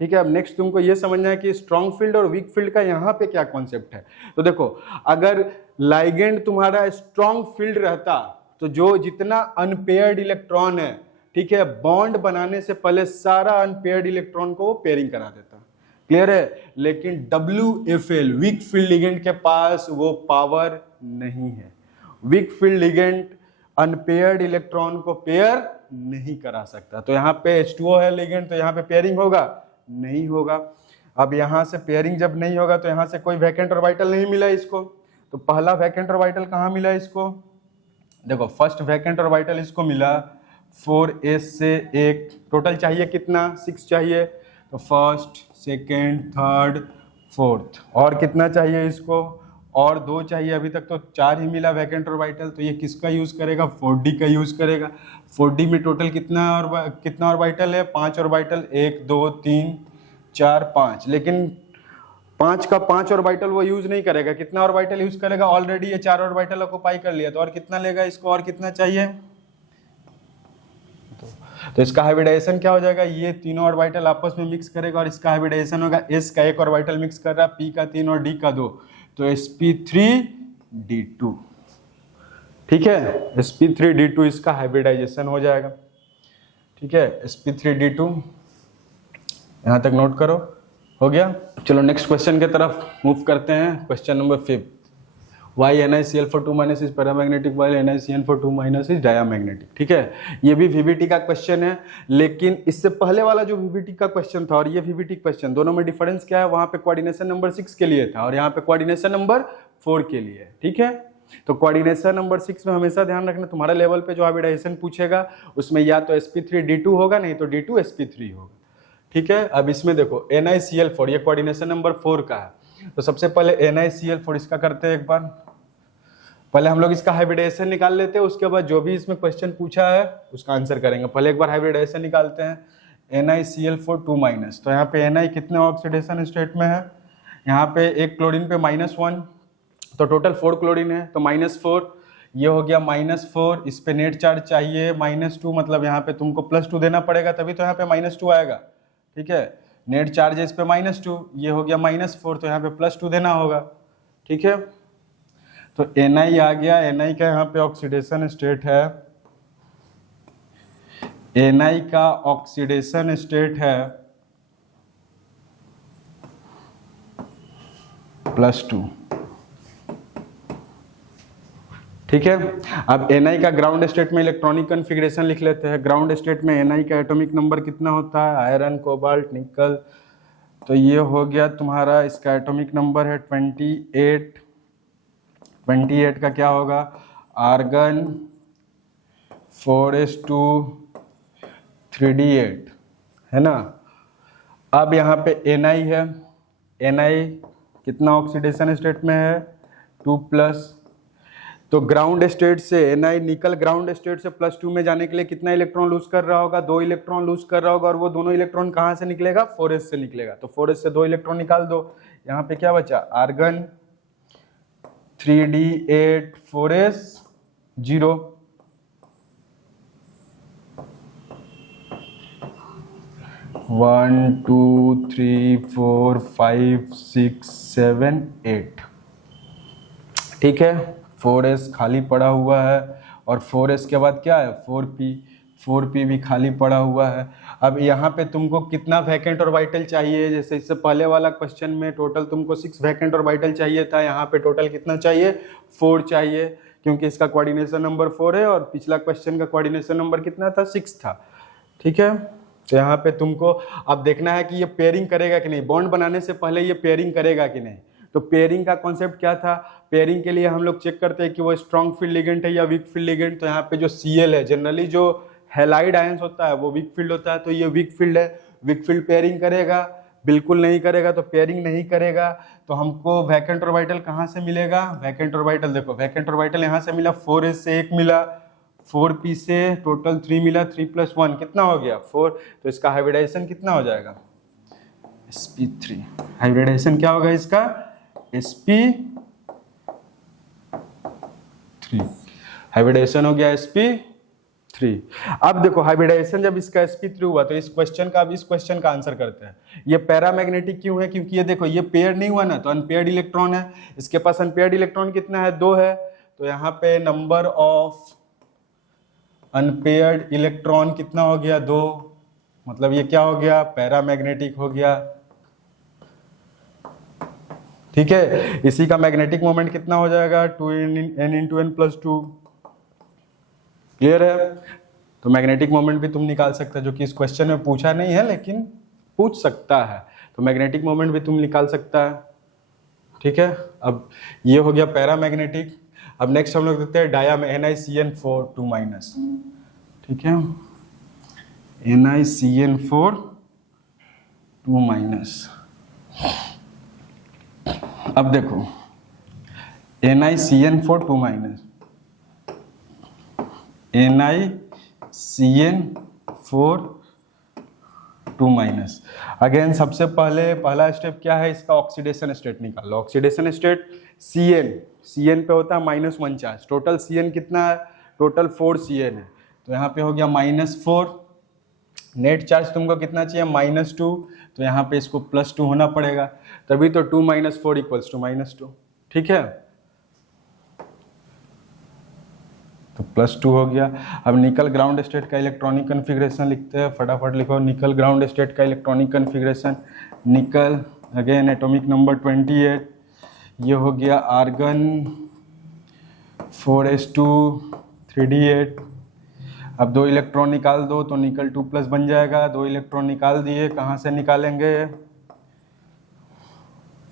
ठीक है। अब नेक्स्ट तुमको ये समझना है कि स्ट्रॉन्ग फील्ड और वीक फील्ड का यहाँ पे क्या कॉन्सेप्ट है। तो देखो अगर लाइगेंड तुम्हारा स्ट्रॉन्ग फील्ड रहता तो जो जितना अनपेयर्ड इलेक्ट्रॉन है, ठीक है, बॉन्ड बनाने से पहले सारा अनपेयर्ड इलेक्ट्रॉन को वो पेयरिंग करा देता, क्लियर है। लेकिन WFL वीक फील्ड लिगेंड के पास वो पावर नहीं है। Weak field ligand unpaired electron को पेयर नहीं करा सकता। तो यहाँ पे H2O है लिगेंड, तो यहाँ पे पेयरिंग होगा, नहीं होगा। अब यहाँ से पेयरिंग जब नहीं होगा तो यहाँ से कोई वैकेंट ऑर्बिटल नहीं मिला इसको। तो पहला वैकेंट ऑर्बिटल कहाँ मिला इसको, देखो फर्स्ट वैकेंट ऑर्बिटल इसको मिला 4s से 1, टोटल चाहिए कितना, 6 चाहिए। तो फर्स्ट, सेकेंड, थर्ड, फोर्थ, और कितना चाहिए इसको, और 2 चाहिए। अभी तक तो 4 ही मिला वैकेंट ऑर्बिटल, तो ये किसका यूज करेगा, 4d का यूज करेगा। 4d में टोटल कितना ऑर्बिटल है, 5 ऑर्बिटल, 1 2 3 4 5, लेकिन 5 का 5 ऑर्बिटल वो यूज नहीं करेगा। कितना ऑर्बिटल यूज करेगा, ऑलरेडी ये 4 ऑर्बिटल ऑक्युपाई कर लिया, तो और कितना लेगा इसको, और कितना चाहिए। तो इसका हाइब्रिडाइजेशन क्या हो जाएगा, ये तीनों ऑर्बिटल आपस में मिक्स करेगा और इसका हाइब्रिडाइजेशन होगा, s का 1 ऑर्बिटल मिक्स कर रहा है, p का 3 और d का 2, तो sp3d2, ठीक है। sp3d2 इसका हाइब्रिडाइजेशन हो जाएगा, ठीक है। sp3d2 यहां तक नोट करो, हो गया। चलो नेक्स्ट क्वेश्चन की तरफ मूव करते हैं। Question number 5, why NiCl4 is paramagnetic while NiCN4 is diamagnetic, ठीक है। ये भी VBT का क्वेश्चन है, लेकिन इससे पहले वाला जो VBT का क्वेश्चन था और ये VBT क्वेश्चन, दोनों में डिफरेंस क्या है, वहां पे कोऑर्डिनेशन नंबर 6 के लिए था और यहाँ पे कोऑर्डिनेशन नंबर 4 के लिए, ठीक है। तो कोऑर्डिनेशन नंबर 6 में हमेशा ध्यान रखना, तुम्हारे लेवल पे जो हाइब्रिडाइजेशन पूछेगा उसमें या तो sp3d2 होगा, नहीं तो d2 sp3 होगा, ठीक है। अब इसमें देखो NiCl4, ये कोऑर्डिनेशन नंबर 4 का है। तो सबसे पहले NiCl4 इसका करते हैं एक बार। पहले हम लोग इसका हाइब्रिडाइजेशन निकाल लेते हैं, उसके बाद जो भी इसमें क्वेश्चन पूछा है उसका आंसर करेंगे। पहले एक बार हाइब्रिडाइजेशन निकालते हैं। NiCl4 तो यहाँ पे Na कितने ऑक्सीडेशन स्टेट में है, यहाँ पे एक क्लोरीन पे -1, तो टोटल 4 क्लोरीन है, तो -4, ये हो गया -4। इस पे नेट चार्ज चाहिए -2, मतलब यहाँ पे तुमको +2 देना पड़ेगा, तभी तो यहाँ पे -2 आएगा, ठीक है। नेट चार्ज है इस पे -2, ये हो गया -4, तो यहाँ पे +2 देना होगा, ठीक है। तो Na आ गया, Na का यहाँ पे ऑक्सीडेशन स्टेट है, Na का ऑक्सीडेशन स्टेट है +2, ठीक है। अब Na का ग्राउंड स्टेट में इलेक्ट्रॉनिक कॉन्फ़िगरेशन लिख लेते हैं। ग्राउंड स्टेट में Na का एटॉमिक नंबर कितना होता है, आयरन, कोबाल्ट, निकल, तो ये हो गया तुम्हारा, इसका एटॉमिक नंबर है 28। 28 का क्या होगा, आर्गन 4s2 3d8, है ना। अब यहाँ पे Na है, Na कितना ऑक्सीडेशन स्टेट में है, 2+, तो ग्राउंड स्टेट से Ni निकल ग्राउंड स्टेट से +2 में जाने के लिए कितना इलेक्ट्रॉन लूज कर रहा होगा? 2 इलेक्ट्रॉन लूज कर रहा होगा, और वो दोनों इलेक्ट्रॉन कहाँ से निकलेगा? 4s से निकलेगा। तो 4s से 2 इलेक्ट्रॉन निकाल दो। यहाँ पे क्या बचा? Argon 3d8 4s 0। वन 2 3 4 5 6 7 8। ठीक है, 4s खाली पड़ा हुआ है, और 4s के बाद क्या है? 4p। 4p भी खाली पड़ा हुआ है। अब यहाँ पे तुमको कितना वैकेंट ऑर्बिटल चाहिए? जैसे इससे पहले वाला क्वेश्चन में टोटल तुमको 6 वैकेंट ऑर्बिटल चाहिए था, यहाँ पे टोटल कितना चाहिए? 4 चाहिए, क्योंकि इसका कोऑर्डिनेशन नंबर 4 है, और पिछला क्वेश्चन का कोऑर्डिनेशन नंबर कितना था? 6 था। ठीक है, तो यहाँ पे तुमको अब देखना है कि ये पेयरिंग करेगा कि नहीं, बॉन्ड बनाने से पहले ये पेयरिंग करेगा कि नहीं। तो पेयरिंग का कॉन्सेप्ट क्या था? पेयरिंग के लिए हम लोग चेक करते हैं कि वो स्ट्रॉन्ग फील्ड लिगेंड है या वीक फील्ड लिगेंड। तो यहाँ पे जो Cl है, जनरली जो हैलाइड आयंस होता है वो वीक फील्ड होता है, तो ये वीक फील्ड है। वीक फील्ड पेयरिंग करेगा? बिल्कुल नहीं करेगा। तो पेयरिंग नहीं करेगा तो हमको वैकेंट ऑर्बिटल कहाँ से मिलेगा? वैकेंट ऑर्बिटल देखो, वैकेंट ऑर्बिटल यहाँ से मिला, 4s से 1 मिला, 4p से टोटल 3 मिला, 3 + 1 कितना हो गया? 4। तो इसका हाइब्रिडाइजेशन कितना हो जाएगा? sp3। हाइब्रिडाइजेशन क्या होगा इसका? sp3। हाइब्रिडाइजेशन हो गया sp3। अब देखो हाइब्रिडाइजेशन जब इसका sp3 हुआ तो इस क्वेश्चन का, अब इस क्वेश्चन का आंसर करते हैं। ये पैरामैग्नेटिक क्यों है? क्योंकि ये देखो ये पेयर नहीं हुआ ना, तो अनपेयर्ड इलेक्ट्रॉन है। इसके पास अनपेयर्ड इलेक्ट्रॉन कितना है? 2 है। तो यहाँ पे नंबर ऑफ अनपेयर्ड इलेक्ट्रॉन कितना हो गया? 2। मतलब ये क्या हो गया? पैरामैग्नेटिक हो गया। ठीक है, इसी का मैग्नेटिक मोमेंट कितना हो जाएगा? 2n × n + 2। क्लियर है? तो मैग्नेटिक मोमेंट भी तुम निकाल सकते हो, जो कि इस क्वेश्चन में पूछा नहीं है लेकिन पूछ सकता है। तो मैग्नेटिक मोमेंट भी तुम निकाल सकता है। ठीक है, अब ये हो गया पैरामैग्नेटिक। अब नेक्स्ट हम लोग देखते हैं डाया में NiCN4 2-। ठीक है, NiCN4 2-। अब देखो NiCN4 2-। NiCN4 2-। अगेन सबसे पहला स्टेप क्या है? इसका ऑक्सीडेशन स्टेट निकाल लो। ऑक्सीडेशन स्टेट Cn पे होता है -1 चार्ज। टोटल Cn कितना है? टोटल 4 Cn है। तो यहाँ पे हो गया -4। नेट चार्ज तुमको कितना चाहिए? -2। तो यहाँ पे इसको +2 होना पड़ेगा, तभी तो 2 - 4 = -2। ठीक है, तो +2 हो गया। अब निकल ग्राउंड स्टेट का इलेक्ट्रॉनिक कन्फिग्रेशन लिखते हैं, फटाफट लिखो। निकल ग्राउंड स्टेट का इलेक्ट्रॉनिक कन्फिग्रेशन। निकल अगेन एटॉमिक नंबर 28। ये हो गया आर्गन 4s2 3d8। अब 2 इलेक्ट्रॉन निकाल दो तो निकल 2+ बन जाएगा। 2 इलेक्ट्रॉन निकाल दिए, कहाँ से निकालेंगे?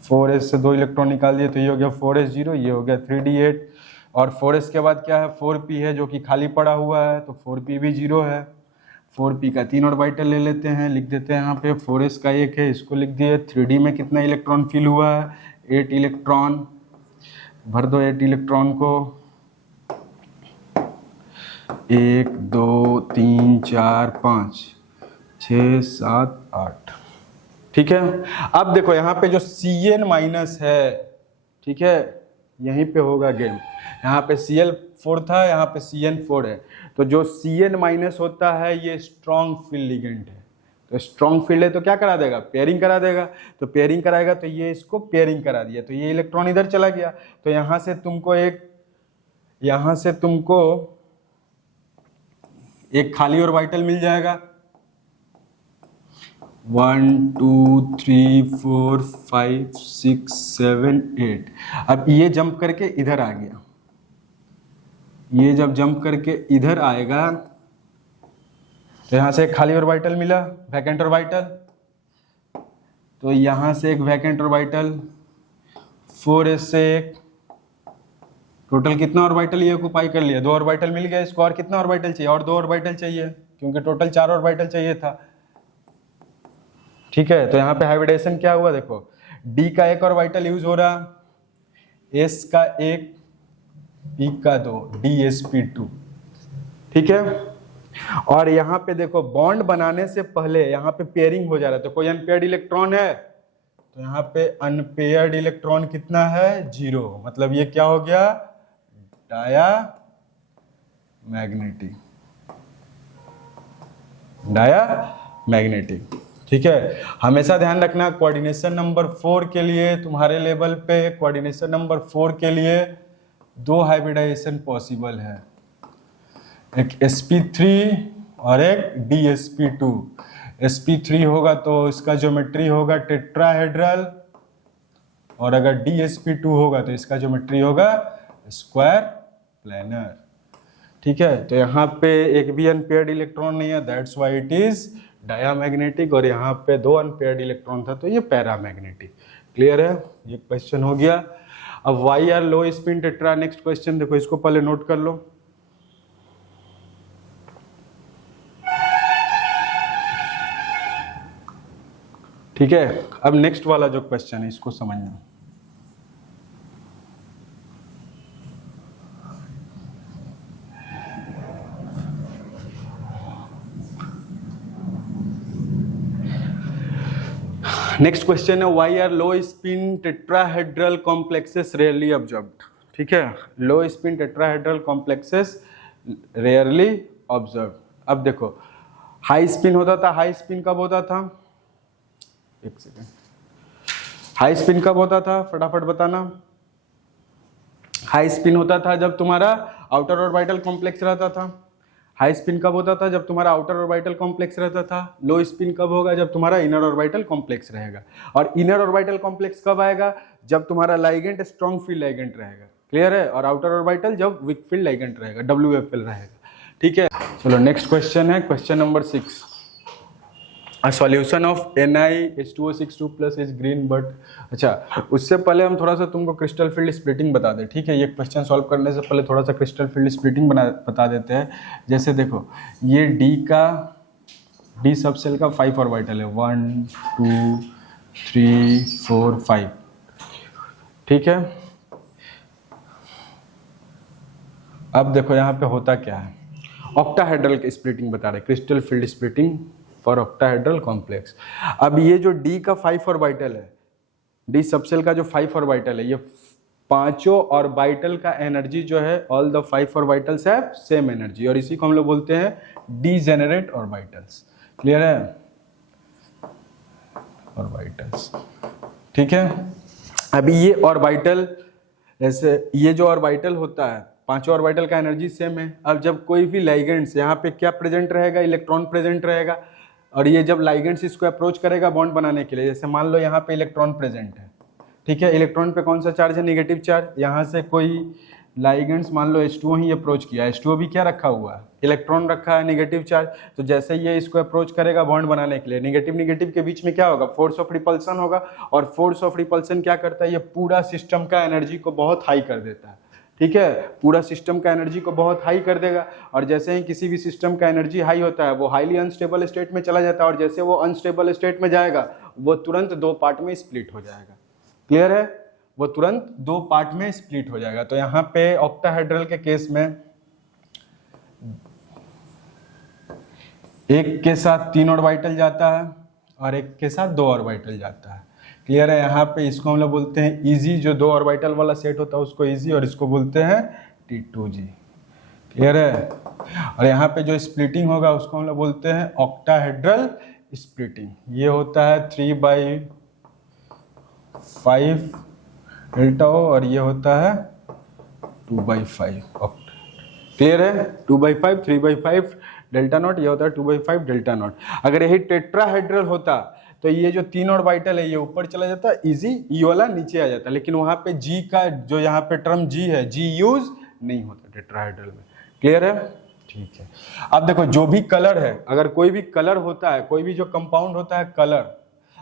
4s से 2 इलेक्ट्रॉन निकाल दिए, तो ये हो गया 4s0, ये हो गया 3d8। और 4s के बाद क्या है? 4p है जो कि खाली पड़ा हुआ है, तो 4p भी 0 है। 4p का 3 ऑर्बिटल ले लेते हैं, लिख देते हैं यहाँ पे। 4s का 1 है, इसको लिख दिए। 3d में कितना इलेक्ट्रॉन फिल हुआ है? 8 इलेक्ट्रॉन। भर दो 8 इलेक्ट्रॉन को। 1 2 3 4 5 6 7 8। ठीक है, अब देखो यहाँ पे जो Cn- है, ठीक है, यहीं पे होगा गेम। यहाँ पे Cl4 था, यहाँ पे Cn4 है। तो जो Cn- होता है ये स्ट्रॉन्ग फील्ड लिगेंड है। तो स्ट्रॉन्ग फील्ड है तो क्या करा देगा? पेयरिंग करा देगा। तो पेयरिंग कराएगा तो ये इसको पेयरिंग करा दिया, तो ये इलेक्ट्रॉन इधर चला गया। तो यहाँ से तुमको एक खाली ऑर्बिटल मिल जाएगा। 1 2 3 4 5 6 7 8। अब ये जंप करके इधर आ गया। ये जब जंप करके इधर आएगा तो यहाँ से एक खाली ऑर्बिटल मिला, वैकेंट ऑर्बिटल। तो यहाँ से एक वैकेंट ऑर्बिटल, 4s से एक, टोटल कितना ऑर्बिटल ये ऑक्युपाई कर लिया? 2 ऑर्बिटल मिल गया इसको। और कितना ऑर्बिटल चाहिए? और 2 ऑर्बिटल चाहिए, क्योंकि टोटल 4 ऑर्बिटल चाहिए था। ठीक है, तो यहाँ पे हाइब्रिडेशन क्या हुआ? देखो D का 1 ऑर्बिटल यूज हो रहा, S का 1, P का 2 DsP2, ठीक है। और यहाँ पे देखो बॉन्ड बनाने से पहले यहाँ पे पेयरिंग हो जा रहा है, तो कोई अनपेयर्ड इलेक्ट्रॉन है, तो यहाँ पे अनपेयर्ड इलेक्ट्रॉन कितना है 0, मतलब ये क्या हो गया डाया मैग्नेटिक, ठीक है। हमेशा ध्यान रखना कोऑर्डिनेशन नंबर 4 के लिए, तुम्हारे लेवल पे कोऑर्डिनेशन नंबर 4 के लिए 2 हाइब्रिडाइजेशन पॉसिबल है, एक sp3 और एक dsp2। sp3 होगा तो इसका ज्योमेट्री होगा टेट्राहेड्रल, और अगर dsp2 होगा तो इसका ज्योमेट्री होगा स्क्वायर प्लेनर, ठीक है। तो यहाँ पे एक भी अनपेयर्ड इलेक्ट्रॉन नहीं है, that's why it is diamagnetic, और यहाँ पे 2 अनपेयर्ड इलेक्ट्रॉन था तो ये पैरामैग्नेटिक। क्लियर है, ये क्वेश्चन हो गया। अब why are low spin tetra, next question देखो, इसको पहले नोट कर लो। ठीक है, अब नेक्स्ट वाला जो क्वेश्चन है इसको समझना। नेक्स्ट क्वेश्चन है why are low spin tetrahedral complexes rarely observed, ठीक है। Low spin tetrahedral complexes rarely observed. अब देखो हाई स्पिन होता था, हाई स्पिन कब होता था, एक सेकेंड, हाई स्पिन कब होता था फटाफट बताना। हाई स्पिन होता था जब तुम्हारा आउटर ऑर्बिटल कॉम्प्लेक्स रहता था। हाई स्पिन कब होता था जब तुम्हारा आउटर ऑर्बिटल कॉम्प्लेक्स रहता था। लो स्पिन कब होगा जब तुम्हारा इनर ऑर्बिटल कॉम्प्लेक्स रहेगा। और इनर ऑर्बिटल कॉम्प्लेक्स कब आएगा जब तुम्हारा लाइगेंट स्ट्रॉन्ग फील्ड लाइगेंट रहेगा, क्लियर है। और आउटर ऑर्बिटल जब वीक फील्ड लाइगेंट रहेगा, WFL रहेगा, ठीक है। चलो नेक्स्ट क्वेश्चन है question number 6। A solution of NiH2O62 plus is green but, अच्छा उससे पहले हम थोड़ा सा तुमको क्रिस्टल फील्ड स्प्लिटिंग बता दें, ठीक है। ये क्वेश्चन सॉल्व करने से पहले थोड़ा सा क्रिस्टल फील्ड स्प्लिटिंग बता देते हैं। जैसे देखो ये डी सब सेल का 5 ऑर्बिटल है, 1 2 3 4 5, ठीक है। अब देखो यहाँ पे होता क्या है, ऑक्टाहेड्रल की स्प्लिटिंग बता रहे, crystal field splitting for octahedral complex. अब ये जो डी का 5 ऑर्बिटल है, डी सबसेल का जो 5 ऑर्बिटल है, ये पांचों ऑर्बिटल का एनर्जी जो है, all the 5 orbitals have same energy, और इसी को हम लोग बोलते हैं डीजेनरेट ऑर्बिटल्स, क्लियर है, ऑर्बिटल्स, ठीक है। अभी ये ऑर्बिटल, जैसे ये जो ऑर्बिटल होता है, पांचों ऑर्बिटल का एनर्जी सेम है। अब जब कोई भी लाइगेंड्स यहाँ पे क्या प्रेजेंट रहेगा, इलेक्ट्रॉन प्रेजेंट रहेगा, और ये जब लाइगेंड्स इसको अप्रोच करेगा बॉन्ड बनाने के लिए, जैसे मान लो यहाँ पे इलेक्ट्रॉन प्रेजेंट है, ठीक है। इलेक्ट्रॉन पे कौन सा चार्ज है, नेगेटिव चार्ज। यहाँ से कोई लाइगेंड्स मान लो H2O ही अप्रोच किया, H2O भी क्या रखा हुआ है, इलेक्ट्रॉन रखा है, नेगेटिव चार्ज। तो जैसे ये इसको अप्रोच करेगा बॉन्ड बनाने के लिए, नेगेटिव नेगेटिव के बीच में क्या होगा, फोर्स ऑफ रिपल्सन होगा। और फोर्स ऑफ रिपल्सन क्या करता है, ये पूरा सिस्टम का एनर्जी को बहुत हाई कर देता है, ठीक है। पूरा सिस्टम का एनर्जी को बहुत हाई कर देगा। और जैसे ही किसी भी सिस्टम का एनर्जी हाई होता है, वो हाईली अनस्टेबल स्टेट में चला जाता है, और जैसे वो अनस्टेबल स्टेट में जाएगा वो तुरंत 2 पार्ट में स्प्लिट हो जाएगा, क्लियर है, वो तुरंत 2 पार्ट में स्प्लिट हो जाएगा। तो यहाँ पे ऑक्टाहेड्रल के केस में एक के साथ 3 ऑर्बिटल जाता है और एक के साथ 2 ऑर्बिटल जाता है, क्लियर है। यहाँ पे इसको हम लोग बोलते हैं इजी, जो 2 ऑर्बिटल वाला सेट होता है उसको इजी, और इसको बोलते हैं T2G, क्लियर है। और यहाँ पे जो स्प्लिटिंग होगा उसको हम लोग बोलते हैं ऑक्टाहेड्रल स्प्लिटिंग। ये होता है 3/5 डेल्टा O, और ये होता है 2/5 ऑक्टा, क्लियर है। 2/5 3/5 डेल्टा नॉट, ये होता है 2/5 डेल्टा नॉट। अगर यही टेट्राहेड्रल होता तो ये जो 3 ऑर्बिटल है ये ऊपर चला जाता, इजी, ई वाला नीचे आ जाता, लेकिन वहां पे जी का जो यहाँ पे टर्म जी है, जी यूज नहीं होता टेट्राहेड्रल में, क्लियर है, ठीक है। अब देखो जो भी कलर है, अगर कोई भी कलर होता है, कोई भी जो कंपाउंड होता है कलर,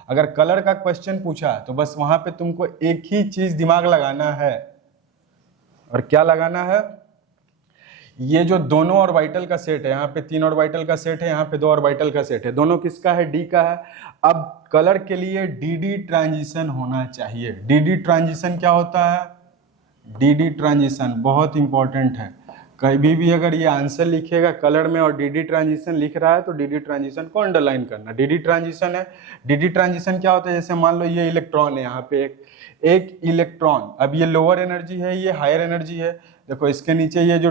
अगर कलर का क्वेश्चन पूछा तो बस वहां पे तुमको एक ही चीज दिमाग लगाना है, और क्या लगाना है, ये जो दोनों ऑर्बिटल का सेट है, यहाँ पे 3 ऑर्बिटल का सेट है, यहाँ पे 2 ऑर्बिटल का सेट है, दोनों किसका है, डी का है। अब कलर के लिए डी ट्रांजिशन होना चाहिए। डी ट्रांजिशन क्या होता है, डी डी ट्रांजिशन बहुत इंपॉर्टेंट है। कभी भी अगर ये आंसर लिखेगा कलर में और डी डी ट्रांजिशन लिख रहा है तो डी डी ट्रांजिशन को अंडरलाइन करना। डी डी ट्रांजिशन है, डी डी ट्रांजिशन क्या होता है, जैसे मान लो ये इलेक्ट्रॉन है, यहाँ पे एक इलेक्ट्रॉन, अब ये लोअर एनर्जी है, ये हायर एनर्जी है। देखो इसके नीचे ये जो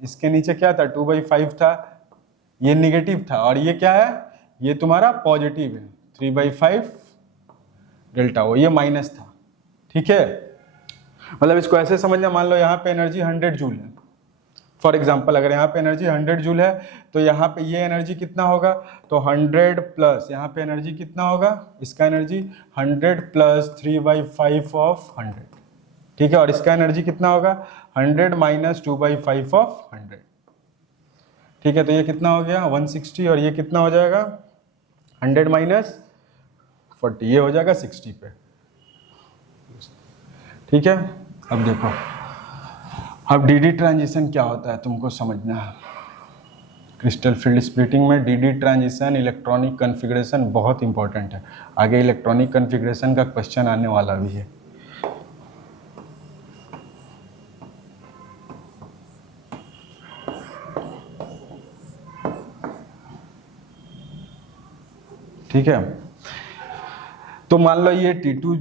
इसके नीचे क्या था, 2/5 था, ये निगेटिव था, और ये क्या है, ये तुम्हारा पॉजिटिव है, 3/5 डेल्टा वो, ये माइनस था। ठीक है, मतलब इसको ऐसे समझना, मान लो यहाँ पे एनर्जी 100 जूल है फॉर एग्जांपल, अगर यहाँ पे एनर्जी 100 जूल है तो यहाँ पे ये एनर्जी कितना होगा, तो 100 प्लस यहाँ पे एनर्जी कितना होगा, इसका एनर्जी 100 प्लस 3/5 ऑफ 100। ठीक है, और इसका एनर्जी कितना होगा, 100 माइनस 2/5 ऑफ 100। ठीक है, तो ये कितना हो गया 160, और ये कितना हो जाएगा 100 माइनस 40, ये हो जाएगा 60 पे। ठीक है, अब देखो, अब डी डी ट्रांजिशन क्या होता है तुमको समझना है। क्रिस्टल फील्ड स्प्लिटिंग में D D transition, electronic configuration बहुत इंपॉर्टेंट है। आगे इलेक्ट्रॉनिक कन्फिग्रेशन का क्वेश्चन आने वाला भी है। ठीक है, तो मान लो ये T2,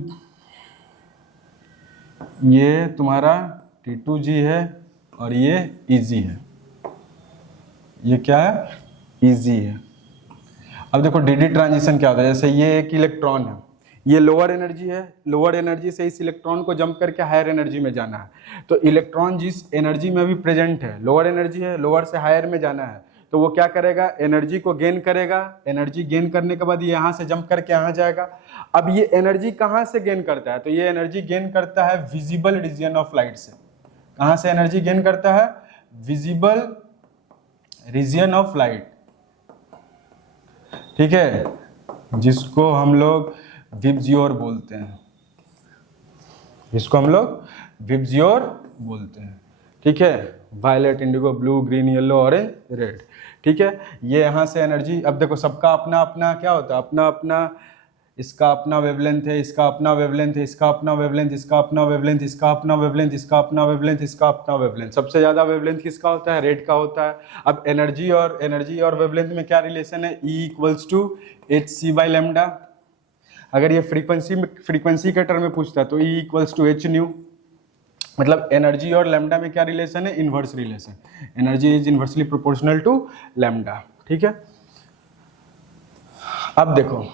ये तुम्हारा T2G है और ये EG है, ये क्या है, EG है। अब देखो डी डी ट्रांजिशन क्या होता है, जैसे ये एक इलेक्ट्रॉन है, ये लोअर एनर्जी है, लोअर एनर्जी से इस इलेक्ट्रॉन को जंप करके हायर एनर्जी में जाना है। तो इलेक्ट्रॉन जिस एनर्जी में अभी प्रेजेंट है, लोअर एनर्जी है, लोअर से हायर में जाना है, तो वो क्या करेगा, एनर्जी को गेन करेगा। एनर्जी गेन करने के बाद ये यहाँ से जंप करके यहाँ जाएगा। अब ये एनर्जी कहाँ से गेन करता है, तो ये एनर्जी गेन करता है विजिबल रीजन ऑफ लाइट से। कहाँ से एनर्जी गेन करता है, विजिबल रीजन ऑफ लाइट। ठीक है, जिसको हम लोग विब्जियोर बोलते हैं, जिसको हम लोग विब्जियोर बोलते हैं। ठीक है, violet, indigo, blue, green, yellow, orange, red. ठीक है, ये यहाँ से एनर्जी, अब देखो सबका अपना अपना क्या होता है, अपना अपना, इसका अपना वेवलेंथ है, इसका अपना वेवलेंथ है, इसका अपना वेवलेंथ, इसका अपना वेवलेंथ, इसका अपना वेवलेंथ, इसका अपना वेवलेंथ, इसका अपना वेवलेंथ। सबसे ज्यादा वेवलेंथ किसका होता है, रेड का होता है। अब एनर्जी और वेवलेंथ में क्या रिलेशन है, E = hc/λ। अगर ये फ्रीक्वेंसी के टर्म में पूछता है तो E = hν, मतलब एनर्जी और लैम्डा में क्या रिलेशन है, inverse relation. Energy is inversely proportional to lambda. ठीक है, अब देखो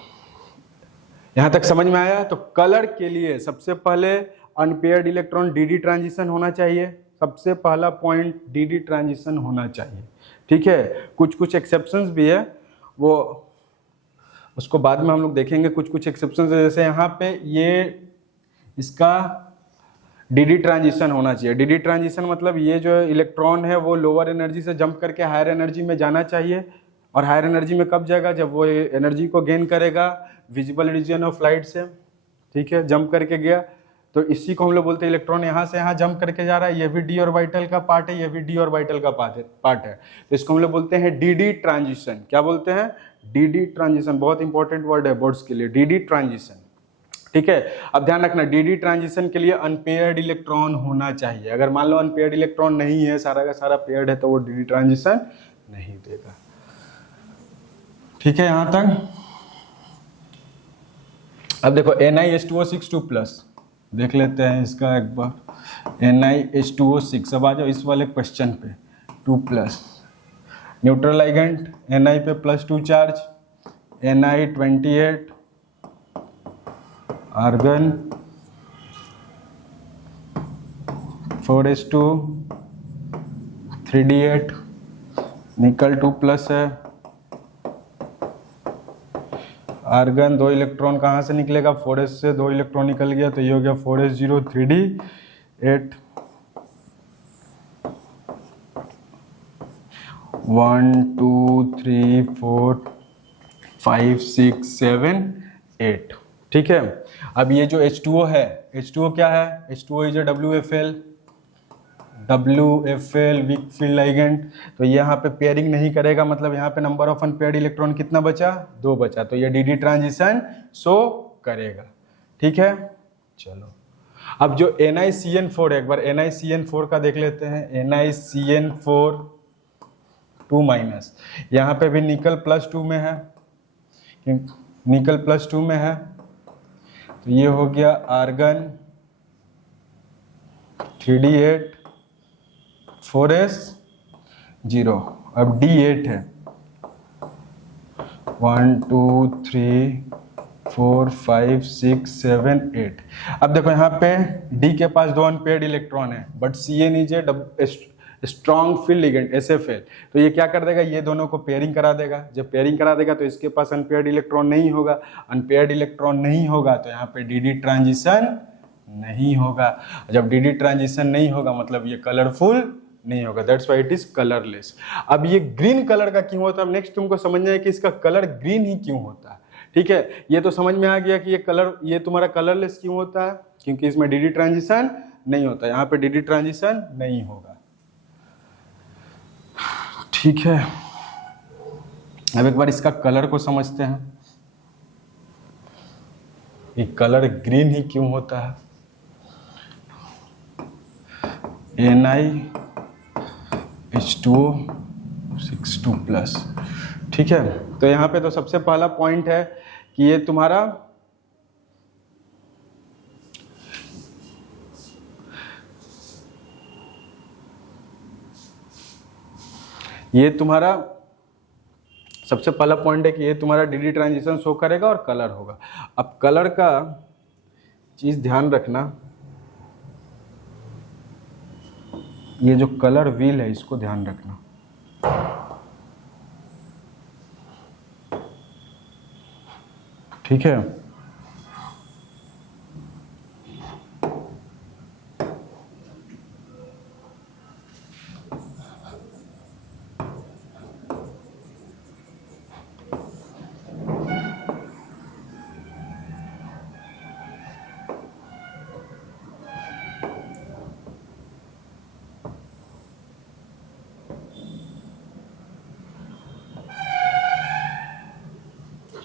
यहां तक समझ में आया। तो कलर के लिए सबसे पहले unpaired electron D D transition होना चाहिए, सबसे पहला पॉइंट डी डी ट्रांजिशन होना चाहिए। ठीक है, कुछ कुछ एक्सेप्शंस भी है, वो उसको बाद में हम लोग देखेंगे। कुछ कुछ एक्सेप्शंस है, जैसे यहाँ पे ये इसका डी डी ट्रांजिशन होना चाहिए। डी डी ट्रांजिशन मतलब ये जो इलेक्ट्रॉन है वो लोअर एनर्जी से जंप करके हायर एनर्जी में जाना चाहिए, और हायर एनर्जी में कब जाएगा, जब वो एनर्जी को गेन करेगा विजिबल रीजन ऑफ लाइट से। ठीक है, जंप करके गया, तो इसी को हम लोग बोलते हैं इलेक्ट्रॉन यहाँ से यहाँ जंप करके जा रहा है, ये भी डी ऑर्बिटल का पार्ट है, ये भी डी ऑर्बिटल का पार्ट है। तो इसको हम लोग बोलते हैं डी डी ट्रांजिशन। क्या बोलते हैं, डी डी ट्रांजिशन। बहुत इंपॉर्टेंट वर्ड है बोर्ड्स के लिए, डी डी ट्रांजिशन। ठीक है, अब ध्यान रखना, डी डी ट्रांजिशन के लिए अनपेयर्ड इलेक्ट्रॉन होना चाहिए। अगर मान लो अनपेयर्ड इलेक्ट्रॉन नहीं है, सारा का सारा पेयर्ड है, तो वो डी डी ट्रांजिशन नहीं देगा। ठीक है, यहां तक। अब देखो NiH2O6 2+, देख लेते हैं इसका एक बार। NiH2O6, अब आ जाओ इस वाले क्वेश्चन पे। 2+, न्यूट्रल लिगेंड, Na पे +2 charge, Na28, argon 4s2, 3d8, निकल 2+ है, आर्गन 2 इलेक्ट्रॉन कहाँ से निकलेगा, 4s से 2 इलेक्ट्रॉन निकल गया, तो ये हो गया 4s0, 3d8, 1 2 3 4 5 6 7 8। ठीक है, अब ये जो H2O है, H2O क्या है, H2O is WFL, weak field ligand. तो ये यहाँ पे पेयरिंग नहीं करेगा, मतलब यहाँ पे नंबर ऑफ अनपेयर्ड इलेक्ट्रॉन कितना बचा, 2 बचा, तो ये डी डी ट्रांजिशन शो करेगा। ठीक है, चलो अब जो NiCN4 है, एक बार NiCN4 का देख लेते हैं। NiCN4 2-, यहाँ पे भी निकल +2 में है, निकल +2 में है, तो ये हो गया आर्गन 3d8 4s0। अब D8 है, 1 2 3 4 5 6 7 8। अब देखो यहाँ पे D के पास 2 अनपेयर्ड इलेक्ट्रॉन है, but CN is a strong field ligand SFL, तो ये क्या कर देगा, ये दोनों को पेयरिंग करा देगा। जब पेयरिंग करा देगा तो इसके पास अनपेयर्ड इलेक्ट्रॉन नहीं होगा, अनपेयर्ड इलेक्ट्रॉन नहीं होगा तो यहाँ पे DD ट्रांजिशन नहीं होगा। जब DD ट्रांजिशन नहीं होगा मतलब ये कलरफुल नहीं होगा, that's why it is colourless. अब ये ग्रीन कलर का क्यों होता है, नेक्स्ट तुमको समझना है कि इसका कलर ग्रीन ही क्यों होता है। ठीक है, ये तो समझ में आ गया कि ये तुम्हारा कलरलेस क्यों होता है, क्योंकि इसमें DD ट्रांजिशन नहीं होता, यहाँ पे DD ट्रांजिशन नहीं होगा। ठीक है, अब एक बार इसका कलर को समझते हैं, ये कलर ग्रीन ही क्यों होता है। NiH2O6+, ठीक है। तो यहाँ पे तो सबसे पहला पॉइंट है कि ये तुम्हारा सबसे पहला पॉइंट है कि ये तुम्हारा DD ट्रांजिशन शो करेगा और कलर होगा। अब कलर का चीज ध्यान रखना, ये जो कलर व्हील है इसको ध्यान रखना। ठीक है,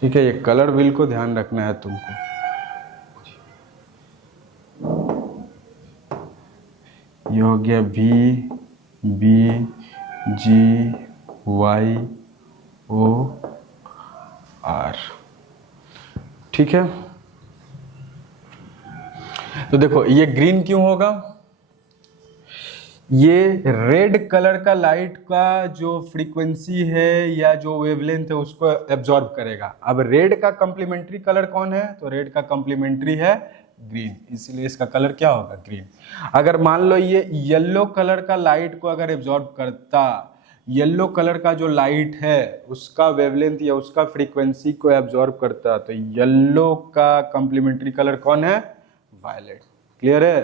ठीक है, ये कलर व्हील को ध्यान रखना है तुमको। ये हो गया V B G Y O R, ठीक है। तो देखो ये ग्रीन क्यों होगा, ये रेड कलर का लाइट का जो फ्रीक्वेंसी है या जो वेवलेंथ है उसको एब्जॉर्ब करेगा। अब रेड का कंप्लीमेंट्री कलर कौन है, तो रेड का कंप्लीमेंट्री है ग्रीन, इसीलिए इसका कलर क्या होगा, ग्रीन। अगर मान लो ये येलो कलर का लाइट को अगर एब्जॉर्ब करता, येलो कलर का जो लाइट है उसका वेवलेंथ या उसका फ्रीक्वेंसी को एब्जॉर्ब करता, तो येलो का कंप्लीमेंट्री कलर कौन है, वायलेट। क्लियर है,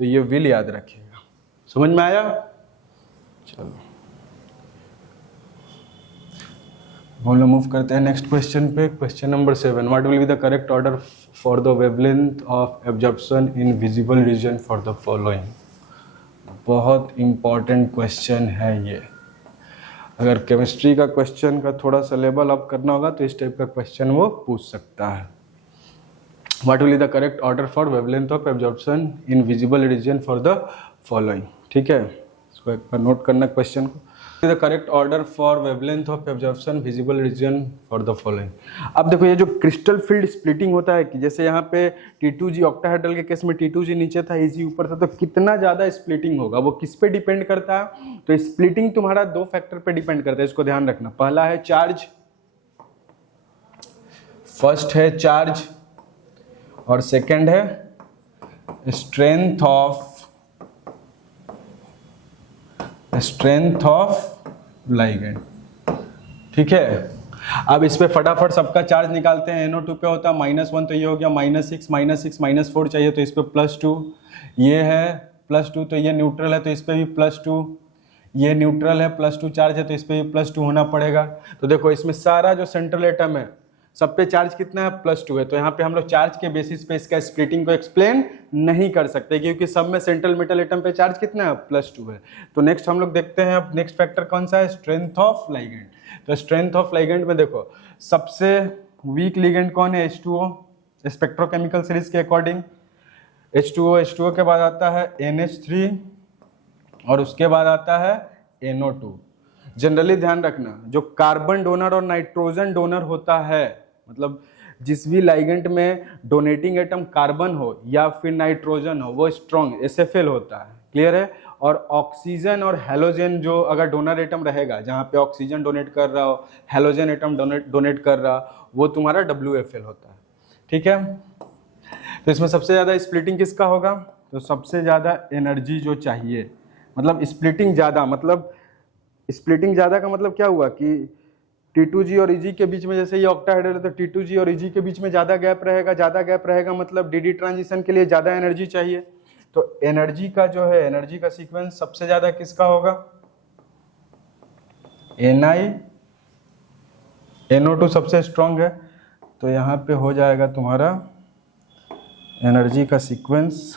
तो ये विल याद रखिएगा। समझ में आया, चलो हम लोग मूव करते हैं नेक्स्ट क्वेश्चन पे। Question number 7, what will be the correct order for the wavelength of absorption in visible region for the following. बहुत इंपॉर्टेंट क्वेश्चन है ये, अगर केमिस्ट्री का क्वेश्चन का थोड़ा सा लेवल अप करना होगा तो इस टाइप का क्वेश्चन वो पूछ सकता है। What will be the correct order for wavelength of absorption in visible region for the following, ठीक है, इसको एक बार नोट करना क्वेश्चन को। The correct order for wavelength of absorption visible region for the following. अब देखो ये जो क्रिस्टल फील्ड स्प्लिटिंग होता है कि जैसे यहाँ पे T2G ऑक्टाहेड्रल के केस में T2G नीचे था, Ag ऊपर था, तो कितना ज़्यादा स्प्लिटिंग होगा वो किस पे डिपेंड करता है, तो स्प्लिटिंग तुम्हारा 2 फैक्टर पे डिपेंड करता है, इसको ध्यान रखना। पहला है चार्ज, फर्स्ट है चार्ज, और सेकेंड है स्ट्रेंथ ऑफ लाइगेंड, ठीक है। अब इस पे फटाफट सबका चार्ज निकालते हैं। NO2 पे होता है -1, तो ये हो गया -6 -4 चाहिए, तो इस पे +2, ये है +2, तो ये न्यूट्रल है तो इस पे भी +2, ये न्यूट्रल है, +2 चार्ज है तो इस पे भी +2 होना पड़ेगा। तो देखो इसमें सारा जो सेंट्रल एटम है सब पे चार्ज कितना है, +2 है, तो यहाँ पे हम लोग चार्ज के बेसिस पे इसका स्प्लिटिंग को एक्सप्लेन नहीं कर सकते क्योंकि सब में सेंट्रल मेटल एटम पे चार्ज कितना है, +2 है। तो नेक्स्ट हम लोग देखते हैं, अब नेक्स्ट फैक्टर कौन सा है, स्ट्रेंथ ऑफ लाइगेंड। तो स्ट्रेंथ ऑफ लाइगेंड में देखो सबसे वीक लिगेंड कौन है, H2O स्पेक्ट्रोकेमिकल सीरीज के अकॉर्डिंग। H2O के बाद आता है NH3 और उसके बाद आता है NO2। जनरली ध्यान रखना, जो कार्बन डोनर और नाइट्रोजन डोनर होता है, मतलब जिस भी लाइगेंट में डोनेटिंग एटम कार्बन हो या फिर नाइट्रोजन हो, वो स्ट्रॉन्ग SFL होता है। क्लियर है? और ऑक्सीजन और हेलोजन जो अगर डोनर एटम रहेगा, जहाँ पे ऑक्सीजन डोनेट कर रहा हो, हेलोजन एटम डोनेट कर रहा, वो तुम्हारा WFL होता है। ठीक है? तो इसमें सबसे ज़्यादा स्प्लिटिंग किसका होगा? तो सबसे ज़्यादा एनर्जी जो चाहिए, मतलब स्प्लिटिंग ज़्यादा, मतलब स्प्लिटिंग ज़्यादा का मतलब क्या हुआ कि T2G और EG के बीच में, जैसे ये ऑक्टाहेड्रल है तो T2G और EG के बीच में ज़्यादा गैप रहेगा, मतलब DD ट्रांजिशन के लिए ज़्यादा एनर्जी चाहिए। तो एनर्जी का जो है, एनर्जी का सीक्वेंस सबसे ज़्यादा किसका होगा? Ni, NO2 सबसे स्ट्रॉन्ग है, तो यहाँ पे हो जाएगा तुम्हारा एनर्जी का sequence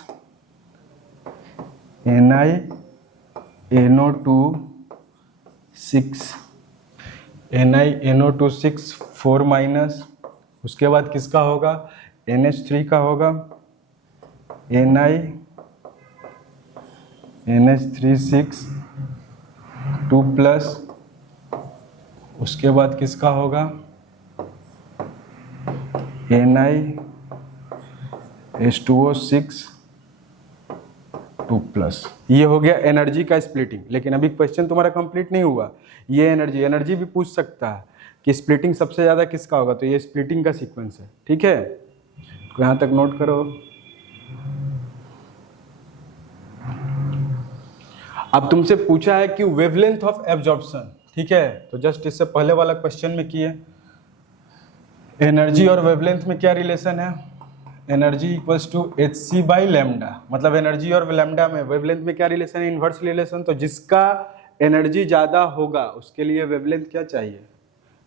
Ni, NO2 6, Ni, NO2 6 4 minus, उसके बाद किसका होगा? NH3 का होगा, Ni, NH3 6 2 प्लस, उसके बाद किसका होगा? Ni, H2O 6 2 plus. ये हो गया एनर्जी का स्प्लिटिंग। लेकिन अभी क्वेश्चन तुम्हारा कंप्लीट नहीं हुआ। ये एनर्जी भी पूछ सकता है कि स्प्लिटिंग सबसे ज़्यादा किसका होगा, तो ये स्प्लिटिंग का सीक्वेंस है। ठीक है, तो यहाँ तक नोट करो। अब तुमसे पूछा है कि वेवलेंथ ऑफ एब्जॉर्प्शन, ठीक है, तो जस्ट इससे पहले वाला क्वेश्चन में किए एनर्जी और वेवलेंथ में क्या रिलेशन है? Energy equals to hc by lambda, मतलब एनर्जी और लैम्डा में वेवलेंथ में क्या रिलेशन है? Inverse relation. तो जिसका एनर्जी ज़्यादा होगा उसके लिए वेवलेंथ क्या चाहिए?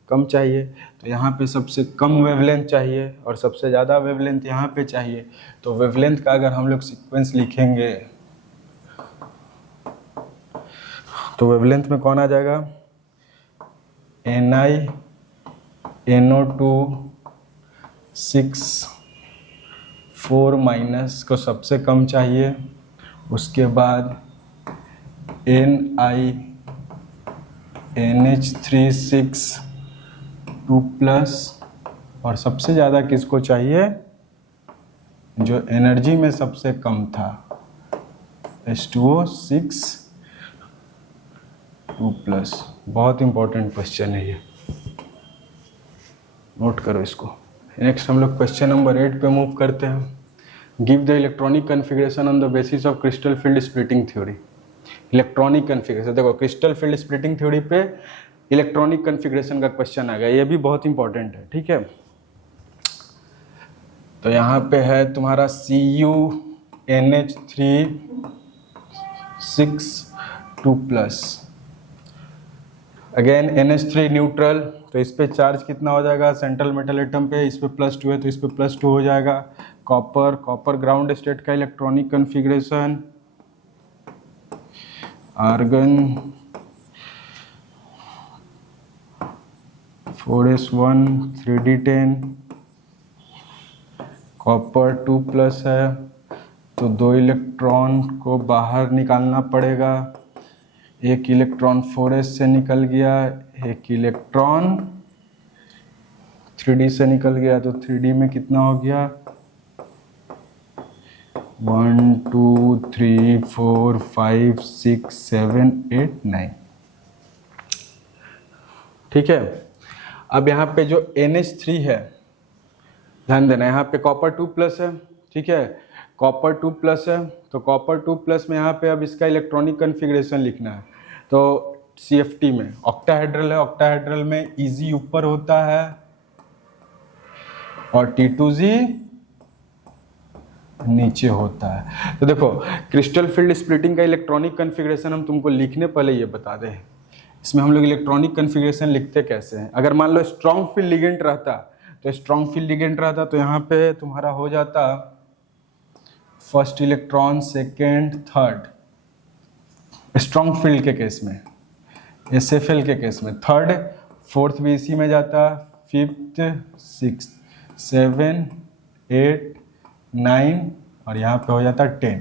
कम चाहिए। तो यहाँ पे सबसे कम वेवलेंथ चाहिए और सबसे ज़्यादा वेवलेंथ यहाँ पे चाहिए। तो वेवलेंथ का अगर हम लोग सीक्वेंस लिखेंगे तो वेवलेंथ में कौन आ जाएगा? Ni, NO2 6 4 माइनस को सबसे कम चाहिए, उसके बाद Ni, NH3 6 2 प्लस, और सबसे ज़्यादा किसको चाहिए? जो एनर्जी में सबसे कम था, H2O 6 2 प्लस। बहुत इंपॉर्टेंट क्वेश्चन है ये, नोट करो इसको। नेक्स्ट हम लोग क्वेश्चन नंबर 8 पे मूव करते हैं। Give the electronic configuration on the basis of crystal field splitting theory. Electronic configuration, देखो क्रिस्टल फील्ड स्प्लिटिंग थ्योरी पे इलेक्ट्रॉनिक कन्फिग्रेशन का क्वेश्चन आ गया, ये भी बहुत इंपॉर्टेंट है। ठीक है, तो यहाँ पे है तुम्हारा Cu NH3 6 2 plus, again NH3 neutral, तो इस पे चार्ज कितना हो जाएगा? सेंट्रल मेटल एटम पे इस पे +2 है तो इस पे +2 हो जाएगा। कॉपर ग्राउंड स्टेट का electronic configuration, argon 4s1 3d10, copper 2 plus है तो 2 इलेक्ट्रॉन को बाहर निकालना पड़ेगा। एक इलेक्ट्रॉन 4s से निकल गया, एक इलेक्ट्रॉन 3d से निकल गया, तो 3d में कितना हो गया? 1 2 3 4 5 6 7 8 9। ठीक है, अब यहाँ पे जो NH3 है, ध्यान देना, यहाँ पे कॉपर 2 प्लस है। ठीक है, कॉपर 2 प्लस है तो कॉपर 2 प्लस में यहाँ पे अब इसका इलेक्ट्रॉनिक कन्फिग्रेशन लिखना है। तो CFT में ऑक्टाहेड्रल है, ऑक्टाहेड्रल में EG ऊपर होता है और T2G नीचे होता है। तो देखो क्रिस्टल फील्ड स्प्लिटिंग का इलेक्ट्रॉनिक कन्फिग्रेशन हम तुमको लिखने पहले ये बता दें, इसमें हम लोग इलेक्ट्रॉनिक कन्फिग्रेशन लिखते कैसे हैं। अगर मान लो स्ट्रॉन्ग फील्ड लिगेंड रहता, तो स्ट्रॉन्ग फील्ड लिगेंड रहता तो यहाँ पे तुम्हारा हो जाता first electron, second, third, strong field के केस में, SFL के केस में थर्ड, फोर्थ भी इसी में जाता, फिफ्थ, सिक्स, 7 8 9 और यहाँ पे हो जाता 10।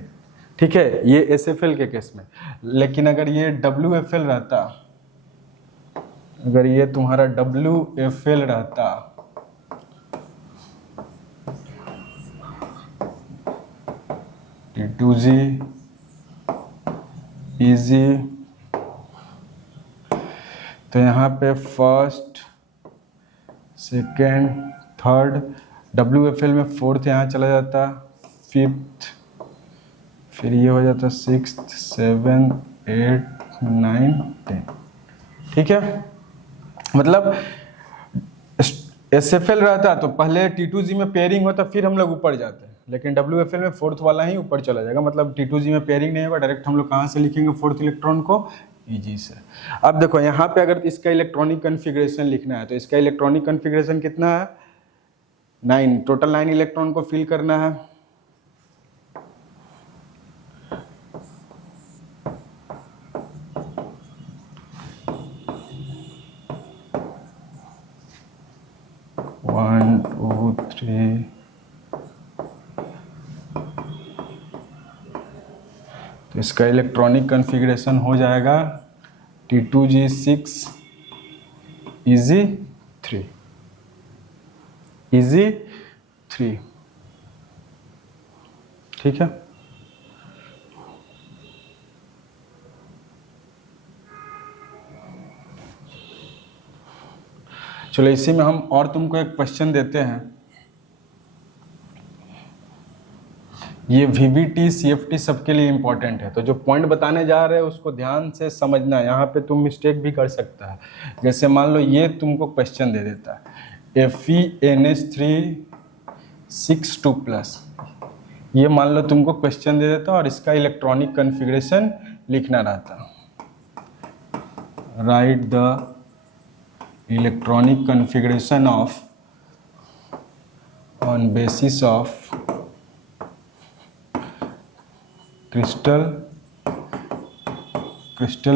ठीक है, ये SFL के केस में। लेकिन अगर ये WFL रहता, अगर ये तुम्हारा WFL रहता T2G इजी, तो यहाँ पे फर्स्ट, सेकेंड, थर्ड, WFL में फोर्थ यहाँ चला जाता, फिफ्थ, फिर ये हो जाता सिक्स्थ, 7, 8, 9, 10। ठीक है, मतलब SFL रहता तो पहले T2G में पेयरिंग होता, फिर हम लोग ऊपर जाते, लेकिन WFL में फोर्थ वाला ही ऊपर चला जाएगा। मतलब T2G में पेयरिंग नहीं होगा, डायरेक्ट हम लोग कहाँ से लिखेंगे फोर्थ इलेक्ट्रॉन को? EG से। अब देखो यहाँ पे अगर इसका इलेक्ट्रॉनिक कन्फिग्रेशन लिखना है तो इसका इलेक्ट्रॉनिक कन्फिग्रेशन कितना है? 9, टोटल 9 इलेक्ट्रॉन को फिल करना है। वन, टू, थ्री, तो इसका इलेक्ट्रॉनिक कन्फिग्रेशन हो जाएगा T2G6 EG3, EG3। ठीक है, चलो इसी में हम और तुमको एक क्वेश्चन देते हैं। ये VBT CFT सबके लिए इंपॉर्टेंट है, तो जो पॉइंट बताने जा रहे हैं उसको ध्यान से समझना। यहाँ पे तुम मिस्टेक भी कर सकता है। जैसे मान लो ये तुमको क्वेश्चन दे देता है FeNH3 6 2+, ये मान लो तुमको क्वेश्चन दे देता और इसका इलेक्ट्रॉनिक कन्फिग्रेशन लिखना रहता। Right the electronic configuration of on basis of crystal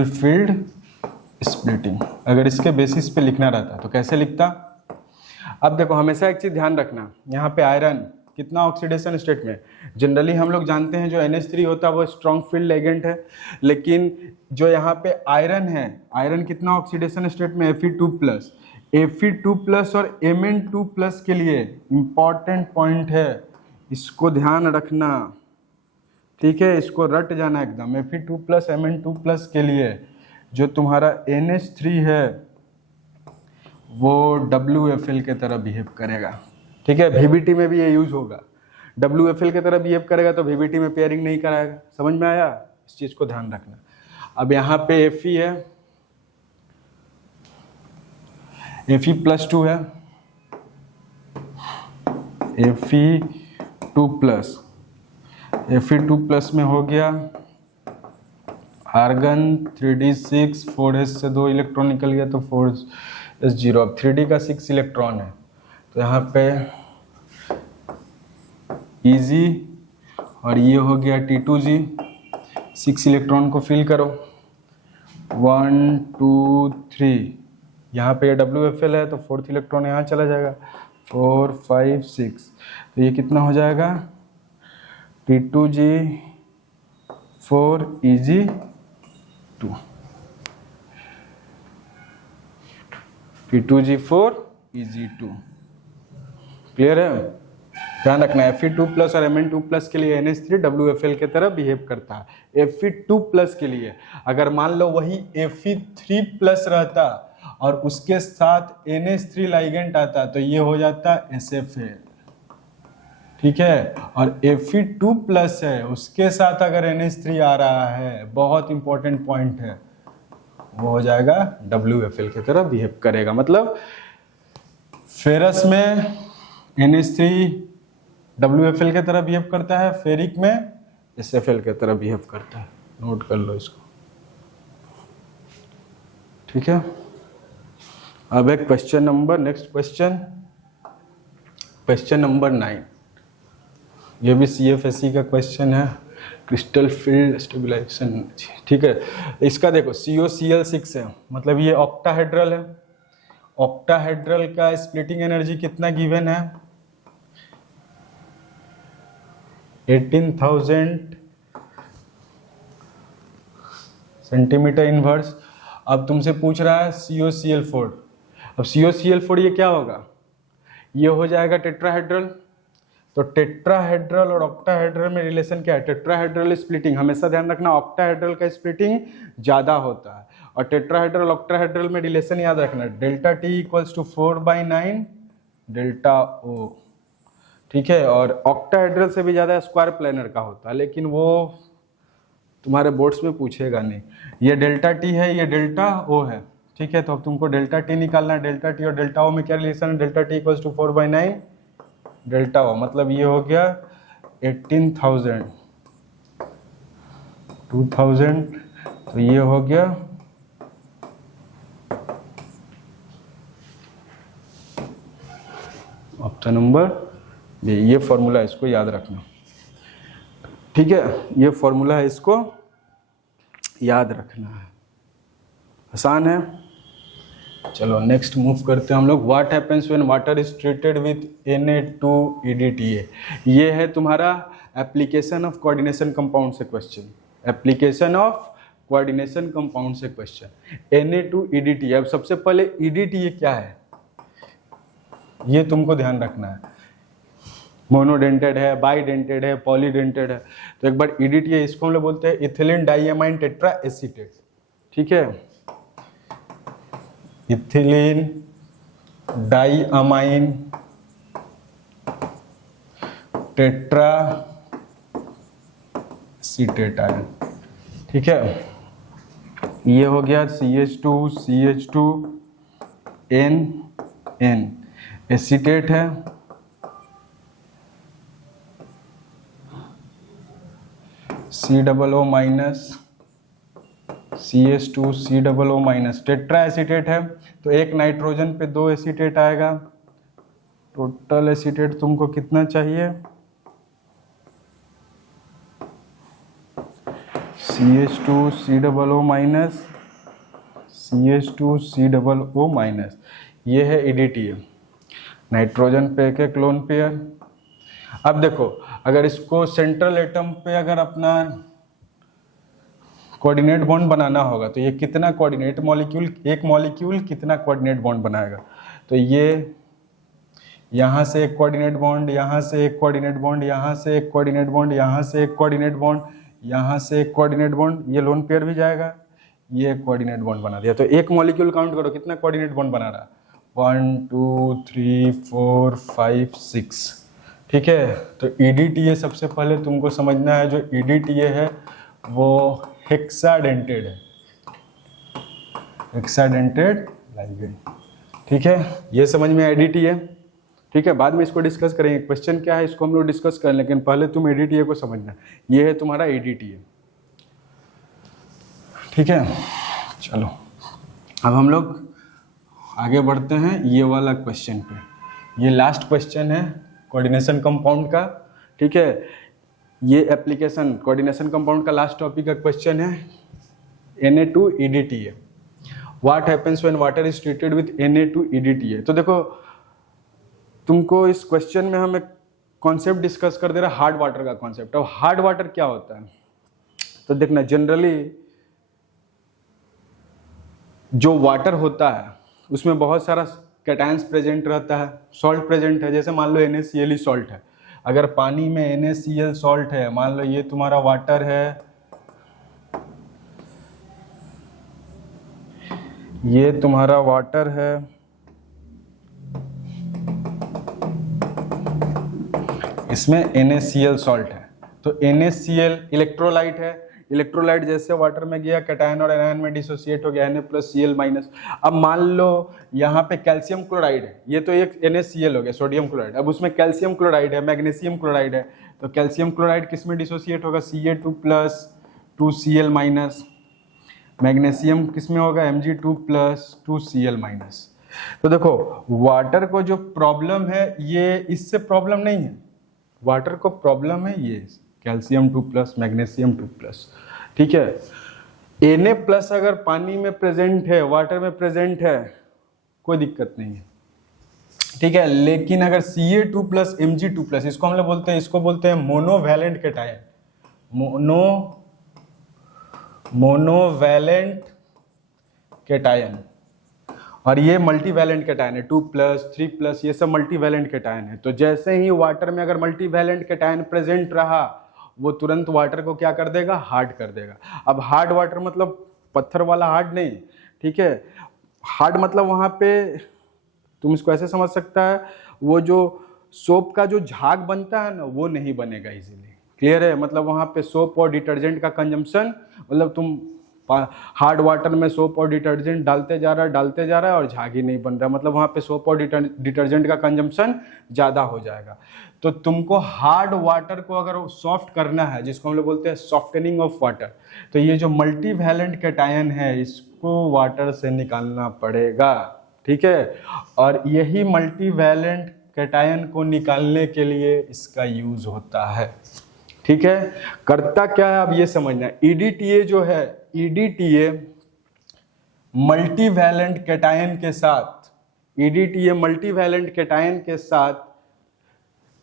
field splitting. अगर इसके बेसिस पे लिखना रहता तो कैसे लिखता? अब देखो हमेशा एक चीज ध्यान रखना, यहाँ पे आयरन कितना ऑक्सीडेशन स्टेट में। जनरली हम लोग जानते हैं जो NH3 होता है वो स्ट्रॉन्ग फील्ड एजेंट है, लेकिन जो यहाँ पे आयरन है, आयरन कितना ऑक्सीडेशन स्टेट में? Fe2+। Fe2+ और Mn2+ के लिए इंपॉर्टेंट पॉइंट है, इसको ध्यान रखना। ठीक है, इसको रट जाना एकदम। Fe2+ Mn2+ के लिए जो तुम्हारा NH3 है वो WFL के तरह बिहेव करेगा। ठीक है, VBT में भी ये यूज होगा। WFL के तरह बिहेव करेगा तो VBT में पेयरिंग नहीं कराएगा। समझ में आया? इस चीज को ध्यान रखना। अब यहाँ पे Fe है, Fe+2 है, Fe2+, Fe2+ में हो गया आर्गन 3d6, 4s से 2 इलेक्ट्रॉन निकल गया तो 4s0। अब 3d का 6 इलेक्ट्रॉन है तो यहाँ पे इजी, और ये हो गया T2G। 6 इलेक्ट्रॉन को फिल करो, 1, 2, 3, यहाँ पे WFL है तो फोर्थ इलेक्ट्रॉन यहाँ चला जाएगा, 4, 5, 6, तो ये कितना हो जाएगा? T2G4 EG2, T2G4 EG2। Clear है? ध्यान रखना Fe2+ और Mn2+ के लिए NH3 WFL के तरह बिहेव करता है। Fe2+ के लिए अगर मान लो वही Fe3+ रहता और उसके साथ NH3 लाइगेंड आता तो ये हो जाता SFL। ठीक है, और Fe2+ है उसके साथ अगर NH3 आ रहा है, बहुत इंपॉर्टेंट पॉइंट है, वो हो जाएगा WFL की तरह बिहेव करेगा। मतलब फेरस में NH3 WFL की तरह बिहेव करता है, फेरिक में SFL की तरह बिहेव करता है। नोट कर लो इसको। ठीक है, अब एक question number, next question, question number 9। ये भी CFSE का क्वेश्चन है, क्रिस्टल फील्ड स्टेबलाइजेशन। ठीक है, इसका देखो COCl6 है, मतलब ये ऑक्टाहेड्रल है। ऑक्टाहेड्रल का स्प्लिटिंग एनर्जी कितना गिवन है? 18,000 सेंटीमीटर इनवर्स। अब तुमसे पूछ रहा है COCl4। अब COCl4 ये क्या होगा, ये हो जाएगा टेट्राहेड्रल। तो टेट्राहेड्रल और ऑक्टाहेड्रल में रिलेशन क्या है, टेट्राहेड्रल स्प्लिटिंग, हमेशा ध्यान रखना ऑक्टाहेड्रल का स्प्लिटिंग ज़्यादा होता है, और टेट्राहेड्रल ऑक्टाहेड्रल में रिलेशन याद रखना delta T equals to 4/9 delta O, ठीक है। और ऑक्टाहेड्रल से भी ज़्यादा स्क्वायर प्लेनर का होता है, लेकिन वो तुम्हारे बोर्ड्स में पूछेगा नहीं। ये डेल्टा T है, ये डेल्टा O है, ठीक है। तो अब तुमको डेल्टा T निकालना है, डेल्टा T और डेल्टा O में क्या रिलेशन है, delta T equals to 4/9 delta O, मतलब ये हो गया 18,000 2000, तो ये हो गया ऑप्शन नंबर बी। ये फॉर्मूला इसको याद रखना, ठीक है, ये फॉर्मूला है, इसको याद रखना है, आसान है। चलो नेक्स्ट मूव करते हैं हम लोग। What happens when water is treated with Na2EDTA। ये है तुम्हारा एप्लीकेशन ऑफ कोऑर्डिनेशन कंपाउंड से question, application of coordination compound से क्वेश्चन, Na2EDTA। अब सबसे पहले EDTA क्या है ये तुमको ध्यान रखना है, मोनोडेंटेड है, बाईडेंटेड है, पॉलीडेंटेड है। तो एक बार EDTA, इसको हम लोग बोलते हैं इथिलीन डाइअमाइन टेट्रा एसीटेट, ठीक है, ethylene diamine tetra acetate ion, ठीक है। ये हो गया CH2CH2N एसीटेट है, COO minus CH2COO minus tetra acetate है। तो एक नाइट्रोजन पे 2 एसीटेट आएगा, टोटल एसीटेट तुमको कितना चाहिए, CH2COO माइनस CH2COO माइनस, ये है EDTA, नाइट्रोजन पे एक लोन पेयर। अब देखो अगर इसको सेंट्रल एटम पे अगर अपना कोऑर्डिनेट बॉन्ड बनाना होगा तो ये कितना कोऑर्डिनेट मॉलिक्यूल, एक मॉलिक्यूल कितना कोऑर्डिनेट बॉन्ड बनाएगा, तो ये यहाँ से एक कोऑर्डिनेट बॉन्ड, यहाँ से एक कोऑर्डिनेट बॉन्ड, यहाँ से एक कोऑर्डिनेट बॉन्ड, यहाँ से एक कोऑर्डिनेट बॉन्ड, यहाँ से एक कोऑर्डिनेट बॉन्ड, ये लोन पेयर भी जाएगा, ये एक कोऑर्डिनेट बॉन्ड बना दिया। तो एक मॉलिक्यूल काउंट करो कितना कोऑर्डिनेट बॉन्ड बना रहा है, 1 2 3 4 5 6, ठीक है। तो EDTA सबसे पहले तुमको समझना है, जो EDTA है वो हेक्साडेंटेड है, हेक्साडेंटेड लाइगेंड, ठीक है, ये समझ में EDTA, ठीक है। बाद में इसको डिस्कस करेंगे, क्वेश्चन क्या है इसको हम लोग डिस्कस करें, लेकिन पहले तुम EDTA को समझना, ये है तुम्हारा EDTA, ठीक है। चलो अब हम लोग आगे बढ़ते हैं ये वाला क्वेश्चन पे, ये लास्ट क्वेश्चन है कोऑर्डिनेशन कंपाउंड का, ठीक है। ये एप्लीकेशन कोऑर्डिनेशन कंपाउंड का लास्ट टॉपिक का क्वेश्चन है, Na2EDTA। What happens when water is treated with Na2EDTA। तो देखो तुमको इस क्वेश्चन में हम एक कॉन्सेप्ट डिस्कस कर दे रहा है, हार्ड वाटर का कॉन्सेप्ट। अब हार्ड वाटर क्या होता है, तो देखना जनरली जो वाटर होता है उसमें बहुत सारा कैटायंस प्रेजेंट रहता है, सॉल्ट प्रेजेंट है, जैसे मान लो NaCl ही सॉल्ट है। अगर पानी में NaCl सॉल्ट है, मान लो ये तुम्हारा वाटर है, ये तुम्हारा वाटर है, इसमें NaCl सॉल्ट है। तो NaCl इलेक्ट्रोलाइट है, इलेक्ट्रोलाइट जैसे वाटर में गया कैटायन और एनायन में डिसोसिएट हो गया Na+Cl-। अब मान लो यहाँ पे कैल्शियम क्लोराइड है, ये तो एक NaCl हो गया सोडियम क्लोराइड, अब उसमें कैल्शियम क्लोराइड है, मैग्नीशियम क्लोराइड है, तो कैल्शियम क्लोराइड किस में डिसोसिएट होगा, Ca2+ 2Cl-, मैग्नीशियम किस में होगा, Mg2+ 2Cl-। तो देखो वाटर को जो प्रॉब्लम है ये इससे प्रॉब्लम नहीं है, वाटर को प्रॉब्लम है ये कैल्शियम 2+, मैग्नीशियम 2+, ठीक है। Na+ अगर पानी में प्रेजेंट है, वाटर में प्रेजेंट है, कोई दिक्कत नहीं है, ठीक है। लेकिन अगर Ca2 प्लस Mg2 प्लस, इसको हम लोग बोलते हैं, इसको बोलते हैं मोनोवैलेंट कैटायन, मोनोवैलेंट कैटायन। और ये मल्टीवैलेंट कैटायन है, 2 प्लस 3 प्लस, ये सब मल्टीवैलेंट कैटायन है। तो जैसे ही वाटर में अगर मल्टीवैलेंट कैटायन प्रेजेंट रहा, वो तुरंत वाटर को क्या कर देगा, हार्ड कर देगा। अब हार्ड वाटर मतलब पत्थर वाला हार्ड नहीं, ठीक है। हार्ड मतलब वहां पे तुम इसको ऐसे समझ सकता है, वो जो सोप का जो झाग बनता है ना, वो नहीं बनेगा इजीली। क्लियर है? मतलब वहां पे सोप और डिटर्जेंट का कंजम्पशन, मतलब तुम हार्ड वाटर में सोप और डिटर्जेंट डालते जा रहा है और झाग ही नहीं बन रहा, मतलब वहां पे सोप और डिटर्जेंट का कंजम्पशन ज्यादा हो जाएगा। तो तुमको हार्ड वाटर को अगर सॉफ्ट करना है, जिसको हम लोग बोलते हैं सॉफ्टनिंग ऑफ वाटर, तो ये जो मल्टीवैलेंट कैटायन है, इसको वाटर से निकालना पड़ेगा। ठीक है। और यही मल्टीवैलेंट कैटायन को निकालने के लिए इसका यूज होता है। ठीक है। करता क्या है अब ये समझना है। EDTA जो है, EDTA मल्टीवैलेंट कैटायन के साथ, EDTA मल्टीवैलेंट कैटायन के साथ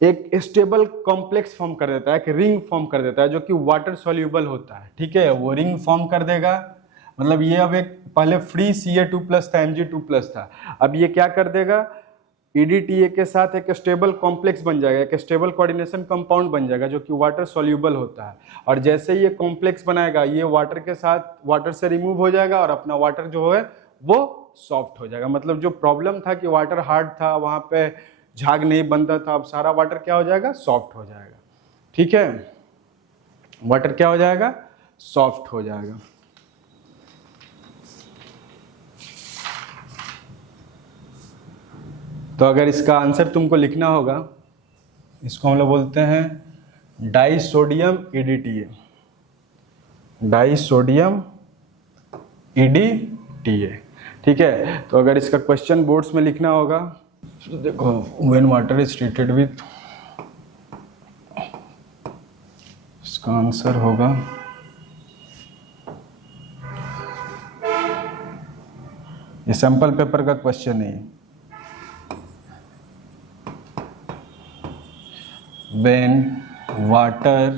एक स्टेबल कॉम्प्लेक्स फॉर्म कर देता है, एक रिंग फॉर्म कर देता है, जो कि वाटर सॉल्यूबल होता है। ठीक है। वो रिंग फॉर्म कर देगा, मतलब ये अब एक पहले फ्री Ca2 प्लस था, Mg2 प्लस था, अब ये क्या कर देगा, EDTA के साथ एक स्टेबल कॉम्प्लेक्स बन जाएगा, एक स्टेबल कोऑर्डिनेशन कंपाउंड बन जाएगा, जो कि वाटर सॉल्यूबल होता है। और जैसे ये कॉम्प्लेक्स बनाएगा, ये वाटर के साथ, वाटर से रिमूव हो जाएगा और अपना वाटर जो है वो सॉफ्ट हो जाएगा। मतलब जो प्रॉब्लम था कि वाटर हार्ड था, वहां पे झाग नहीं बनता था, अब सारा वाटर क्या हो जाएगा, सॉफ्ट हो जाएगा। ठीक है। वाटर क्या हो जाएगा, सॉफ्ट हो जाएगा। तो अगर इसका आंसर तुमको लिखना होगा, इसको हम लोग बोलते हैं डाइसोडियम EDTA, डाइसोडियम EDTA। ठीक है। तो अगर इसका क्वेश्चन बोर्ड्स में लिखना होगा, तो देखो, when water is treated with, इसका आंसर होगा ये सैंपल पेपर का क्वेश्चन है। When water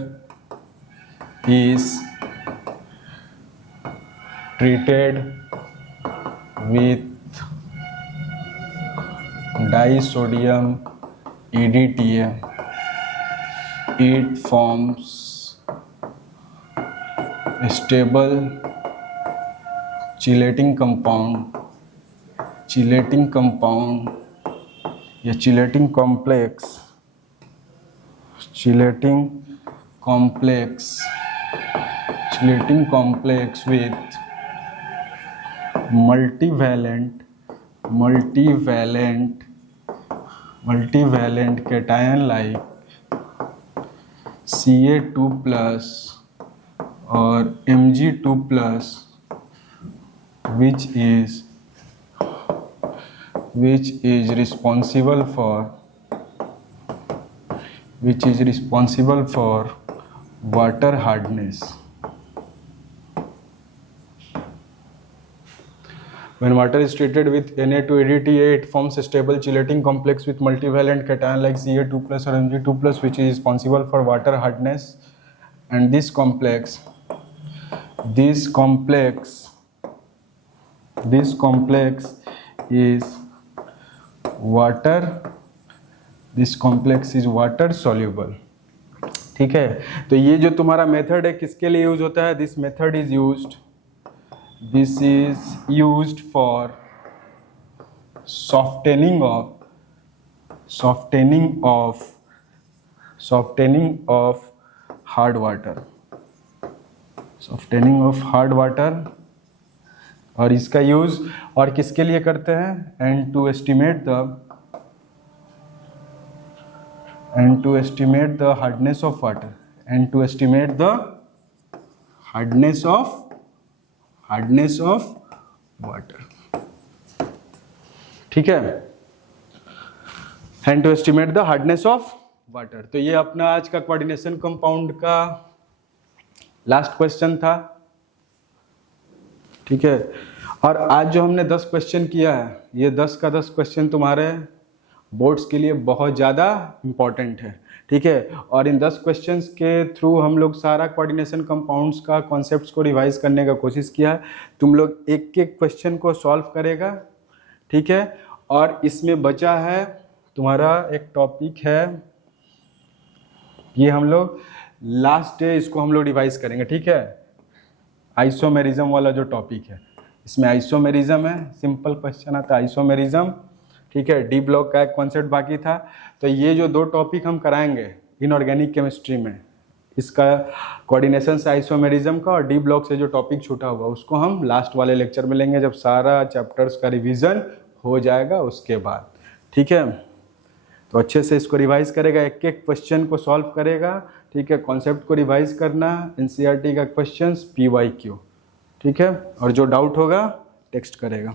is treated with disodium EDTA, it forms a stable chelating compound या chelating complex with multivalent cation like Ca2 plus और Mg2 plus, which is responsible for water hardness. When water is treated with Na2 EDTA, it forms a stable chelating complex with multivalent cation like Ca2 plus or Mg2 plus, which is responsible for water hardness. And this complex is water soluble। ठीक है। तो ये जो तुम्हारा मेथड है किसके लिए यूज होता है, this method is used for softening of hard water, और इसका यूज और किसके लिए करते हैं, and to estimate the hardness of water। ठीक है। and to estimate the hardness of water। तो ये अपना आज का कोऑर्डिनेशन कंपाउंड का लास्ट क्वेश्चन था। ठीक है। और आज जो हमने 10 क्वेश्चन किया है, ये 10 का 10 क्वेश्चन तुम्हारे बोर्ड्स के लिए बहुत ज़्यादा इम्पॉर्टेंट है, ठीक है। और इन 10 क्वेश्चंस के थ्रू हम लोग सारा कोऑर्डिनेशन कंपाउंड्स का कॉन्सेप्ट्स को रिवाइज करने का कोशिश किया है। तुम लोग एक एक क्वेश्चन को सॉल्व करेगा, ठीक है। और इसमें बचा है तुम्हारा एक टॉपिक है, ये हम लोग लास्ट डे इसको हम लोग रिवाइज करेंगे, ठीक है। आइसोमेरिज्म वाला जो टॉपिक है, इसमें आइसोमेरिज्म है, सिंपल क्वेश्चन आता है आइसोमेरिज्म, ठीक है। डी ब्लॉक का एक कॉन्सेप्ट बाकी था। तो ये जो 2 टॉपिक हम कराएंगे इनऑर्गेनिक केमिस्ट्री में, इसका कोऑर्डिनेशन से आइसोमेरिज्म का और डी ब्लॉक से जो टॉपिक छूटा हुआ उसको हम लास्ट वाले लेक्चर में लेंगे, जब सारा चैप्टर्स का रिवीजन हो जाएगा उसके बाद, ठीक है। तो अच्छे से इसको रिवाइज करेगा, एक एक क्वेश्चन को सॉल्व करेगा, ठीक है। कॉन्सेप्ट को रिवाइज करना, एनसीईआरटी का क्वेश्चंस, PYQ, ठीक है। और जो डाउट होगा टेक्स्ट करेगा।